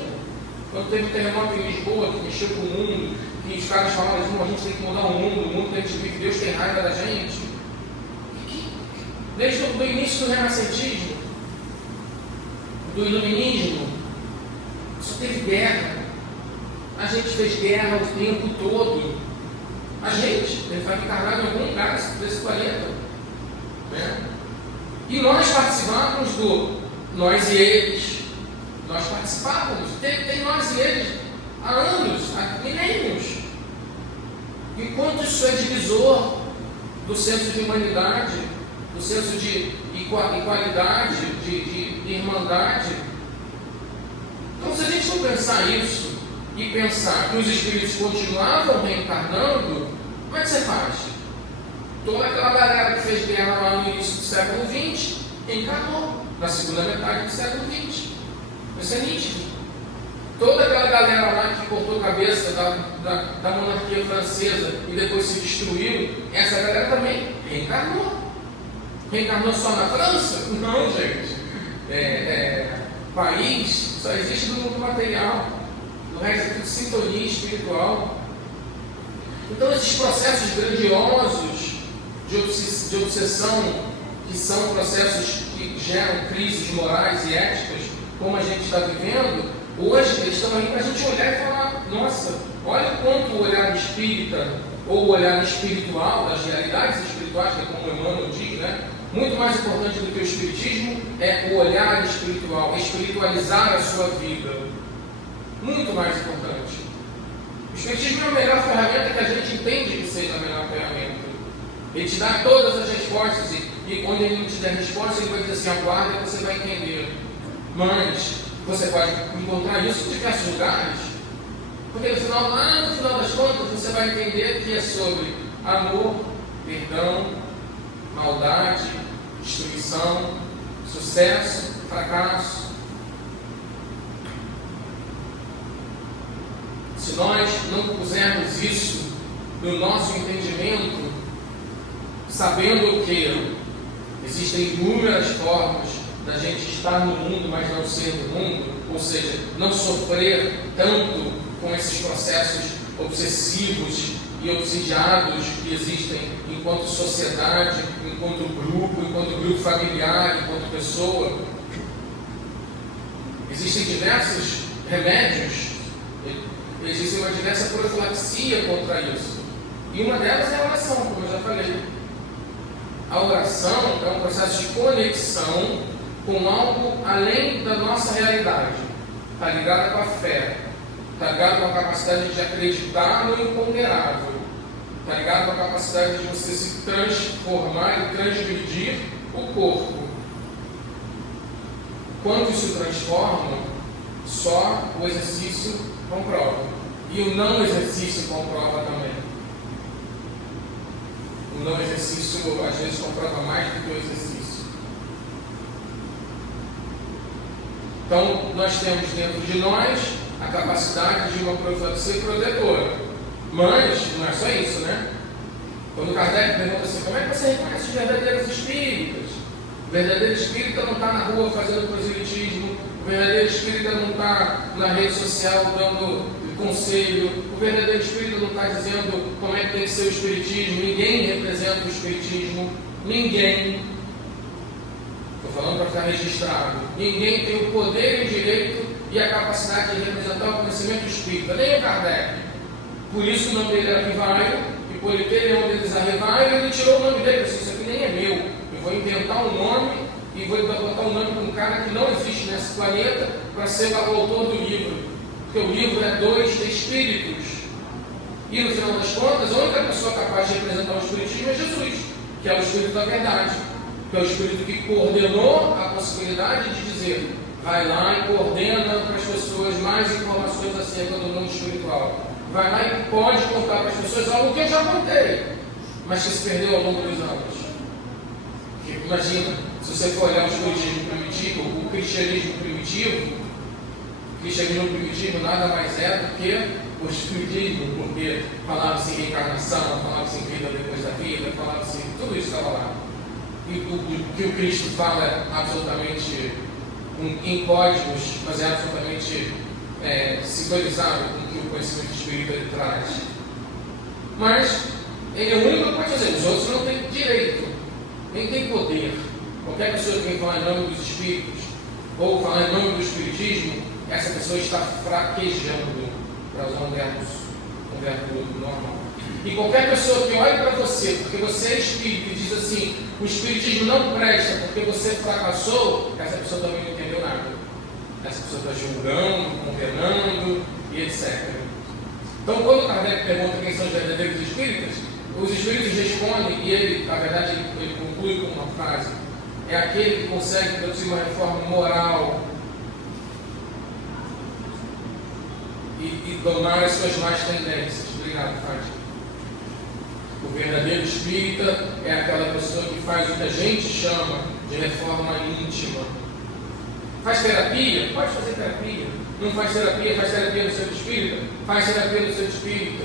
quando teve o terremoto em Lisboa, que mexeu com o mundo, que os caras falaram assim, a gente tem que mudar o mundo tem que ver que Deus tem raiva da gente. Desde o início do renascentismo, do iluminismo, só teve guerra. A gente fez guerra o tempo todo. A gente está encarnado em algum lugar desse planeta. Né? E nós participávamos do nós e eles. Nós participávamos. Tem nós e eles há anos, há milênios. Enquanto isso é divisor do senso de humanidade, do senso de igualdade, de irmandade. Então, se a gente não pensar isso e pensar que os espíritos continuavam reencarnando, como é que você faz? Toda aquela galera que fez guerra lá no início do século XX reencarnou na segunda metade do século XX. Isso é nítido. Toda aquela galera lá que cortou a cabeça da monarquia francesa e depois se destruiu, essa galera também reencarnou. Reencarnou só na França? Não, gente. País só existe no mundo material. O resto é tudo sintonia espiritual. Então, esses processos grandiosos de obsessão, que são processos que geram crises morais e éticas, como a gente está vivendo, hoje eles estão aí para a gente olhar e falar, nossa, olha quanto o olhar espírita, ou o olhar espiritual, das realidades espirituais, que é como Emmanuel diz, né? Muito mais importante do que o espiritismo é o olhar espiritual, espiritualizar a sua vida. Muito mais importante. O espiritismo é a melhor ferramenta que a gente entende que seja a melhor ferramenta. Ele te dá todas as respostas e quando ele não te der resposta, ele vai dizer assim, aguarda e você vai entender. Mas você pode encontrar isso em diversos lugares. Porque no final, lá no final das contas, você vai entender que é sobre amor, perdão, maldade, destruição, sucesso, fracasso. Se nós não pusermos isso no nosso entendimento, sabendo que existem inúmeras formas da gente estar no mundo, mas não ser no mundo, ou seja, não sofrer tanto com esses processos obsessivos e obsidiados que existem enquanto sociedade, enquanto grupo familiar, enquanto pessoa. Existem diversos remédios, existe uma diversa profilaxia contra isso. E uma delas é a oração, como eu já falei. A oração é um processo de conexão com algo além da nossa realidade. Está ligada com a fé. Está ligado com a capacidade de acreditar no imponderável. está ligado com a capacidade de você se transformar e transgredir o corpo. Quando isso transforma, só o exercício comprova. E o não exercício comprova também. O não exercício às vezes comprova mais do que o exercício. Então, nós temos dentro de nós a capacidade de uma profilaxia protetora. Mas não é só isso, né? Quando Kardec pergunta assim, como é que você reconhece os verdadeiros espíritas? O verdadeiro espírita não está na rua fazendo proselitismo, o verdadeiro espírita não está na rede social dando conselho, o verdadeiro espírita não está dizendo como é que tem que ser o espiritismo, ninguém representa o espiritismo, ninguém. Estou falando para ficar registrado. Ninguém tem o poder e o direito e a capacidade de representar o conhecimento espírita, nem o Kardec. Por isso o nome dele era Rivaio, e por ele ter o nome dele a Rivaio, ele tirou o nome dele, disse, isso aqui nem é meu, eu vou inventar um nome e vou botar um nome para um cara que não existe nesse planeta para ser o autor do livro. Porque o livro é dois espíritos. E no final das contas, a única pessoa capaz de representar o espiritismo é Jesus, que é o espírito da verdade, que é o espírito que coordenou a possibilidade de dizer, vai lá e coordena para as pessoas mais informações acerca do mundo espiritual. Vai lá e pode contar para as pessoas algo que eu já contei, mas que se perdeu ao longo dos anos. Porque, imagina, se você for olhar o espiritismo primitivo, o cristianismo primitivo nada mais é do que o espiritismo, porque falava-se em reencarnação, falava-se em vida depois da vida, falava-se tudo isso estava lá. E o que o Cristo fala é absolutamente em códigos, mas é absolutamente sintonizado com o que o conhecimento espírita ele traz. Mas ele é o único que pode fazer, os outros não têm direito, nem têm poder. Qualquer pessoa que vem falar em nome dos espíritos ou falar em nome do espiritismo, essa pessoa está fraquejando, para usar um verbo normal. E qualquer pessoa que olhe para você, porque você é espírito, e diz assim, o espiritismo não presta porque você fracassou, essa pessoa também não entendeu nada. Essa pessoa está julgando, condenando e etc. Então, quando Kardec pergunta quem são os verdadeiros espíritas, os espíritos respondem, e ele, na verdade, ele conclui com uma frase, é aquele que consegue produzir uma reforma moral e domar as suas más tendências. Obrigado, Fátima. O verdadeiro espírita é aquela pessoa que faz o que a gente chama de reforma íntima. Faz terapia? Pode fazer terapia. Não faz terapia? Faz terapia no centro espírita? Faz terapia no centro espírita.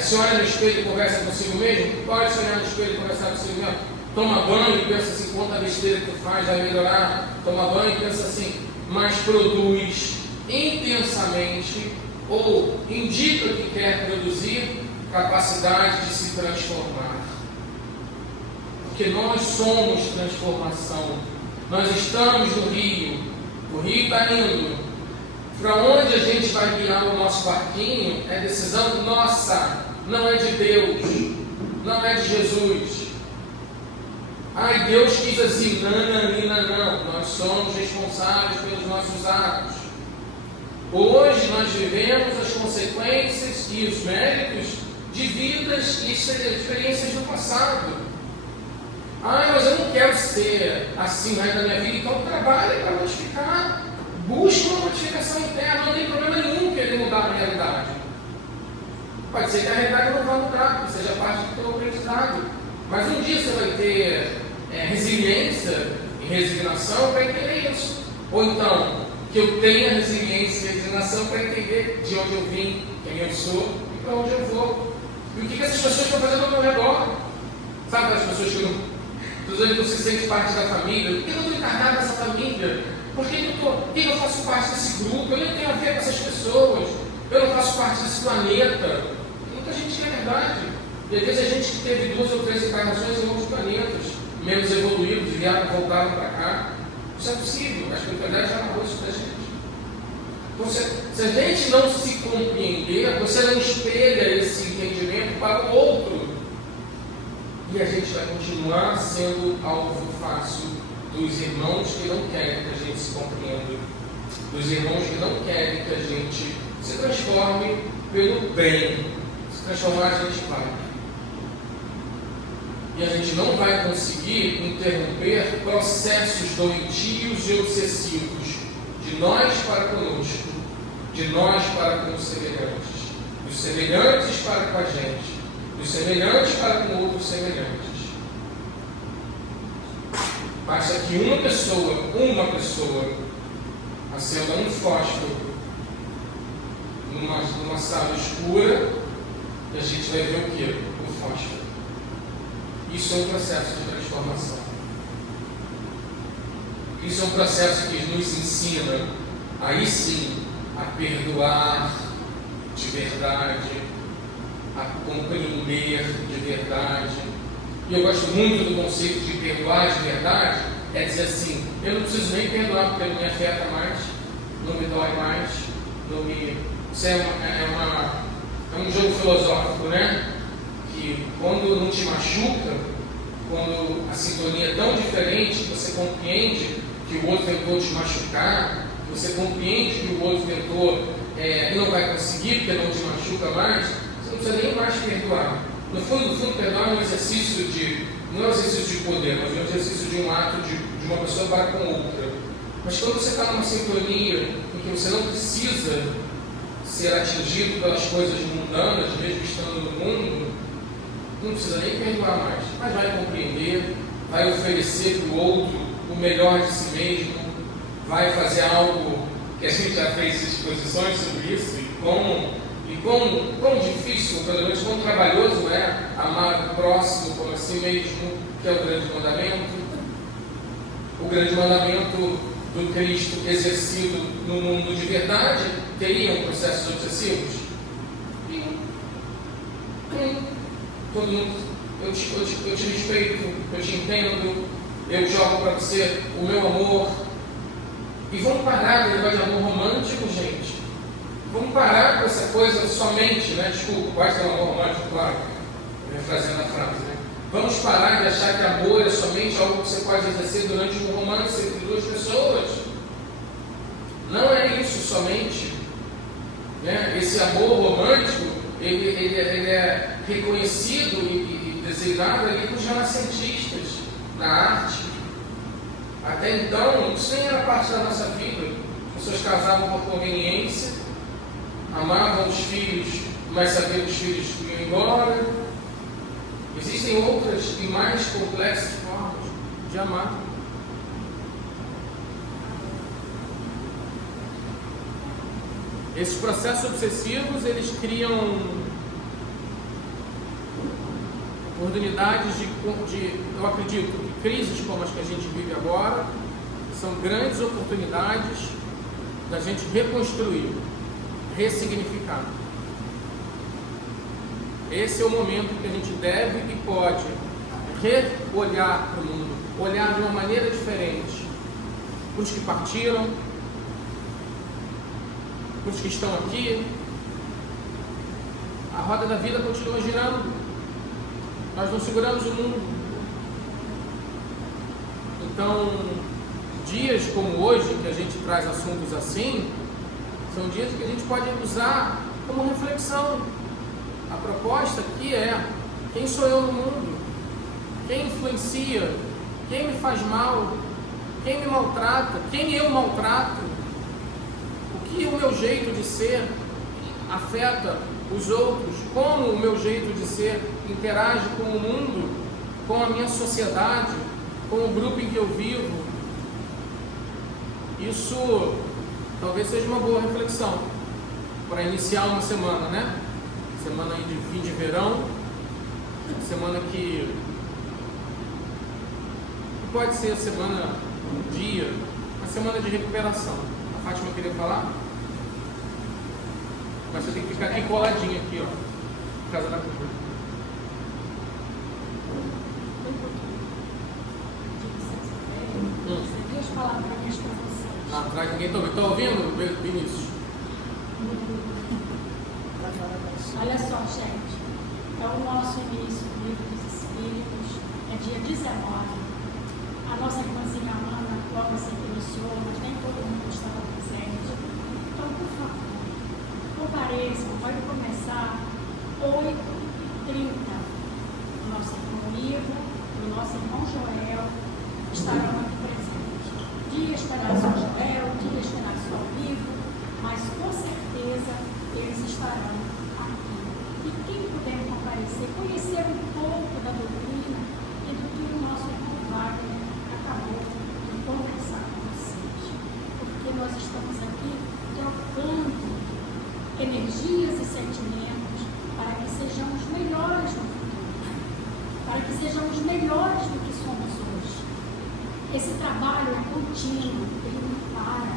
Se olha no espelho e conversa consigo mesmo? Pode se olhar no espelho e conversar consigo mesmo. Toma banho e pensa assim, quanta besteira que tu faz vai melhorar. Toma banho e pensa assim, mas produz intensamente ou indica que quer produzir capacidade de se transformar. Porque nós somos transformação. Nós estamos no rio. O rio está indo. Para onde a gente vai guiar o nosso barquinho é decisão nossa. Não é de Deus. Não é de Jesus. Ai, Deus quis assim. Não. Nós somos responsáveis pelos nossos atos. Hoje nós vivemos as consequências e os méritos de vidas e experiências do passado. Mas eu não quero ser assim mais na minha vida, então trabalhe para modificar. Busque uma modificação interna, não tem problema nenhum querer mudar a realidade. Pode ser que a realidade não vá mudar, que seja parte do teu aprendizado. Mas um dia você vai ter resiliência e resignação para entender isso. Ou então, que eu tenha resiliência e resignação para entender de onde eu vim, quem eu sou e para onde eu vou. E o que essas pessoas estão fazendo ao meu redor? Sabe aquelas pessoas que não se sentem parte da família? Por que eu estou encarnado nessa família? Por que eu faço parte desse grupo? Eu nem tenho a ver com essas pessoas. Eu não faço parte desse planeta. Muita gente é verdade. E às vezes a gente que teve 2 ou 3 encarnações em outros planetas, menos evoluídos, voltaram para cá. Isso é possível. A espiritualidade já narrou isso para a gente. Então, se a gente não se compreender, você não espelha esse entendimento para o outro. E a gente vai continuar sendo alvo fácil dos irmãos que não querem que a gente se compreenda, dos irmãos que não querem que a gente se transforme pelo bem. Se transformar a gente vai. E a gente não vai conseguir interromper processos doentios e obsessivos de nós para conosco, de nós para com os semelhantes, dos semelhantes para com a gente, dos semelhantes para com outros semelhantes. Basta que uma pessoa acenda um fósforo numa sala escura e a gente vai ver o quê? O fósforo. Isso é um processo de transformação. Isso é um processo que nos ensina, aí sim, a perdoar de verdade, a compreender de verdade. E eu gosto muito do conceito de perdoar de verdade, é dizer assim, eu não preciso nem perdoar porque ele não me afeta mais, não me dói mais, não me... Isso é um jogo filosófico, né? Que quando não te machuca, quando a sintonia é tão diferente, você compreende que o outro tentou te machucar, você compreende que o outro tentou e não vai conseguir porque não te machuca mais, você não precisa nem mais perdoar. No fundo, perdoar é um exercício não é um exercício de poder, mas é um exercício de um ato de uma pessoa para com outra. Mas quando você está numa sintonia em que você não precisa ser atingido pelas coisas mundanas, mesmo estando no mundo, não precisa nem perdoar mais, mas vai compreender, vai oferecer para o outro o melhor de si mesmo, vai fazer algo que a gente já fez exposições sobre isso, e quão difícil, ou pelo menos quão trabalhoso é amar o próximo como a si mesmo, que é o grande mandamento. O grande mandamento do Cristo exercido no mundo de verdade teriam processos obsessivos? Todo mundo, eu te respeito, eu te entendo, eu jogo para você o meu amor. E vamos parar com o negócio de amor romântico, gente. Vamos parar com essa coisa somente, né? Desculpa, quase que é um amor romântico, claro, refazendo a frase, né? Vamos parar de achar que amor é somente algo que você pode exercer durante um romance entre duas pessoas. Não é isso somente, né? Esse amor romântico, ele é reconhecido e desejado ali pelos renascentistas na arte. Até então, isso nem era parte da nossa vida. As pessoas casavam por conveniência, amavam os filhos, mas sabiam que os filhos iam embora. Existem outras e mais complexas formas de amar. Esses processos obsessivos, eles criam oportunidades eu acredito que crises como as que a gente vive agora são grandes oportunidades da gente reconstruir, ressignificar. Esse é o momento que a gente deve e pode reolhar para o mundo, olhar de uma maneira diferente para os que partiram, para os que estão aqui. A roda da vida continua girando. Nós não seguramos o mundo. Então, dias como hoje, que a gente traz assuntos assim, são dias que a gente pode usar como reflexão. A proposta aqui é: quem sou eu no mundo? Quem influencia? Quem me faz mal? Quem me maltrata? Quem eu maltrato? O que o meu jeito de ser afeta os outros? Como o meu jeito de ser interage com o mundo, com a minha sociedade, com o grupo em que eu vivo? Isso talvez seja uma boa reflexão para iniciar uma semana, né? Semana aí de fim de verão, semana que pode ser a semana, um dia, uma semana de recuperação. A Fátima queria falar? Mas você tem que ficar aqui coladinho aqui, ó, por causa da curva. Deixa eu falar para minhas professoras. Lá atrás ninguém está ouvindo, Vinícius? Olha só, gente. Então, o nosso início do Livro dos Espíritos é dia 19. A nossa irmãzinha Ana, logo assim que iniciou, mas nem todo mundo estava presente. Então, por favor, compareçam. Vai começar 8h30. Nosso irmão Ivo e o nosso irmão Joel estarão aqui presentes. Dia estará só Joel, dia estará só ao vivo, mas com certeza eles estarão aqui. E quem puder comparecer, conhecer um pouco da doutrina e do que o nosso irmão Wagner acabou de conversar com vocês. Porque nós estamos aqui trocando energias e sentimentos para que sejamos melhores no futuro, para que sejamos melhores do que somos hoje. Esse trabalho é contínuo, ele não para.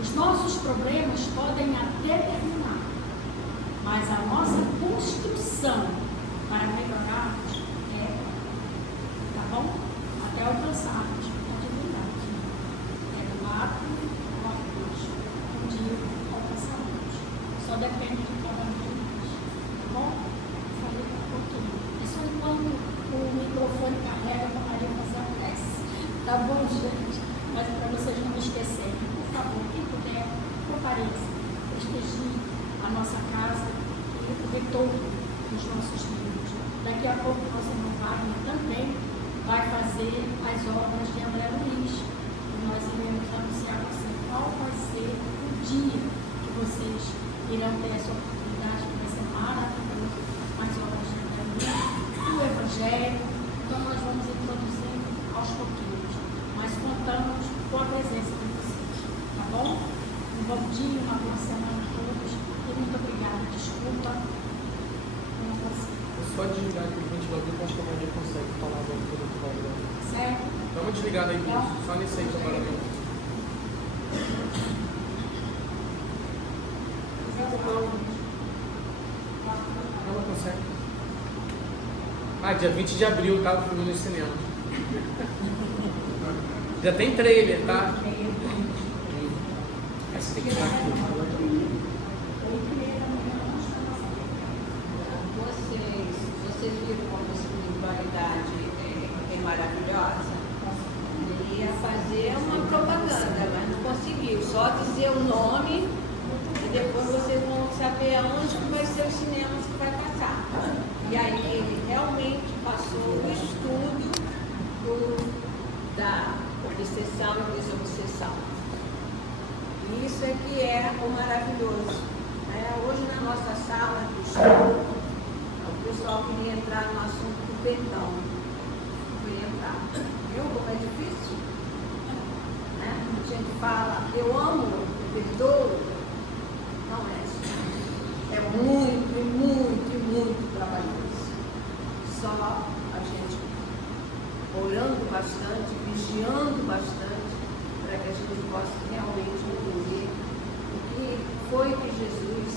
Os nossos problemas podem até terminar, mas a nossa construção para melhorarmos é, tá bom? Até alcançarmos a divindade. É do átomo ao arcanjo. Um dia alcançaremos. Só depende de cada um de nós. Tá bom? Falei um pouquinho. É só enquanto o microfone carrega para a Maria fazer a prece. Tá bom, gente? Mas para vocês não esquecerem, por favor, quem puder, compareça, prestigie a nossa casa e o retorno dos nossos livros. Daqui a pouco, o nosso irmão Wagner também vai fazer as obras de André Luiz. E nós iremos anunciar a você qual vai ser o dia que vocês irão ter essa oportunidade, que vai ser maravilhoso, as obras de André Luiz, o Evangelho. Então, nós vamos introduzindo aos pouquinhos, mas contamos com a presença de vocês, tá bom? Um bom dia, uma boa semana a todos e muito obrigada. Desculpa. Só desligar aqui o ventilador que acho que a Maria consegue falar agora tudo que vai dar. Certo? Dá uma desligada aí, só nesse aí agora mesmo. Ela consegue. Ah, dia 20 de abril, tá? O filme no cinema. Já tem trailer, tá? Aí você tem que estar aqui. Vocês viram como a espiritualidade é maravilhosa? Ele ia fazer uma propaganda, mas não conseguiu. Só dizer o nome e depois vocês vão saber aonde que vai ser o cinema que vai passar. E aí ele realmente passou o estudo da obsessão e desobsessão. E isso é que é o maravilhoso. Hoje na nossa sala do estudo, o pessoal queria entrar no assunto do perdão. Fui entrar. Viu como é difícil? A gente fala, eu amo, eu perdoo. Não é isso. É muito, muito, muito trabalhoso. Só a gente orando bastante, vigiando bastante, para que a gente possa realmente entender o que foi que Jesus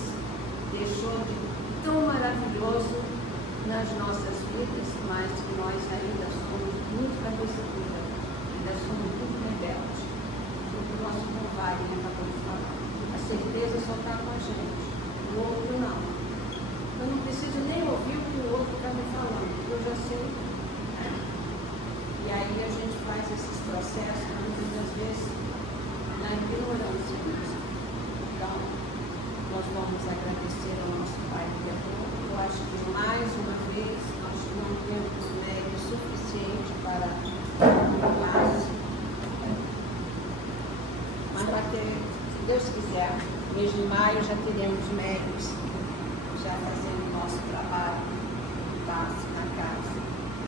deixou de tão maravilhoso nas nossas vidas, mas que nós ainda somos muito cabeça dura, ainda somos muito rebeldes. O nosso compadre acabou de falar. A certeza só está com a gente, o outro não. Eu não preciso nem ouvir o que o outro está me falando, porque eu já sei. E aí a gente faz esses processos, muitas das vezes, na ignorância mesmo. Então, nós vamos agradecer ao nosso Pai Criador. Eu acho que mais uma vez nós não temos médio suficiente para o máximo. Mas vai ter, se Deus quiser, mês de maio já teremos médicos já fazendo o nosso trabalho.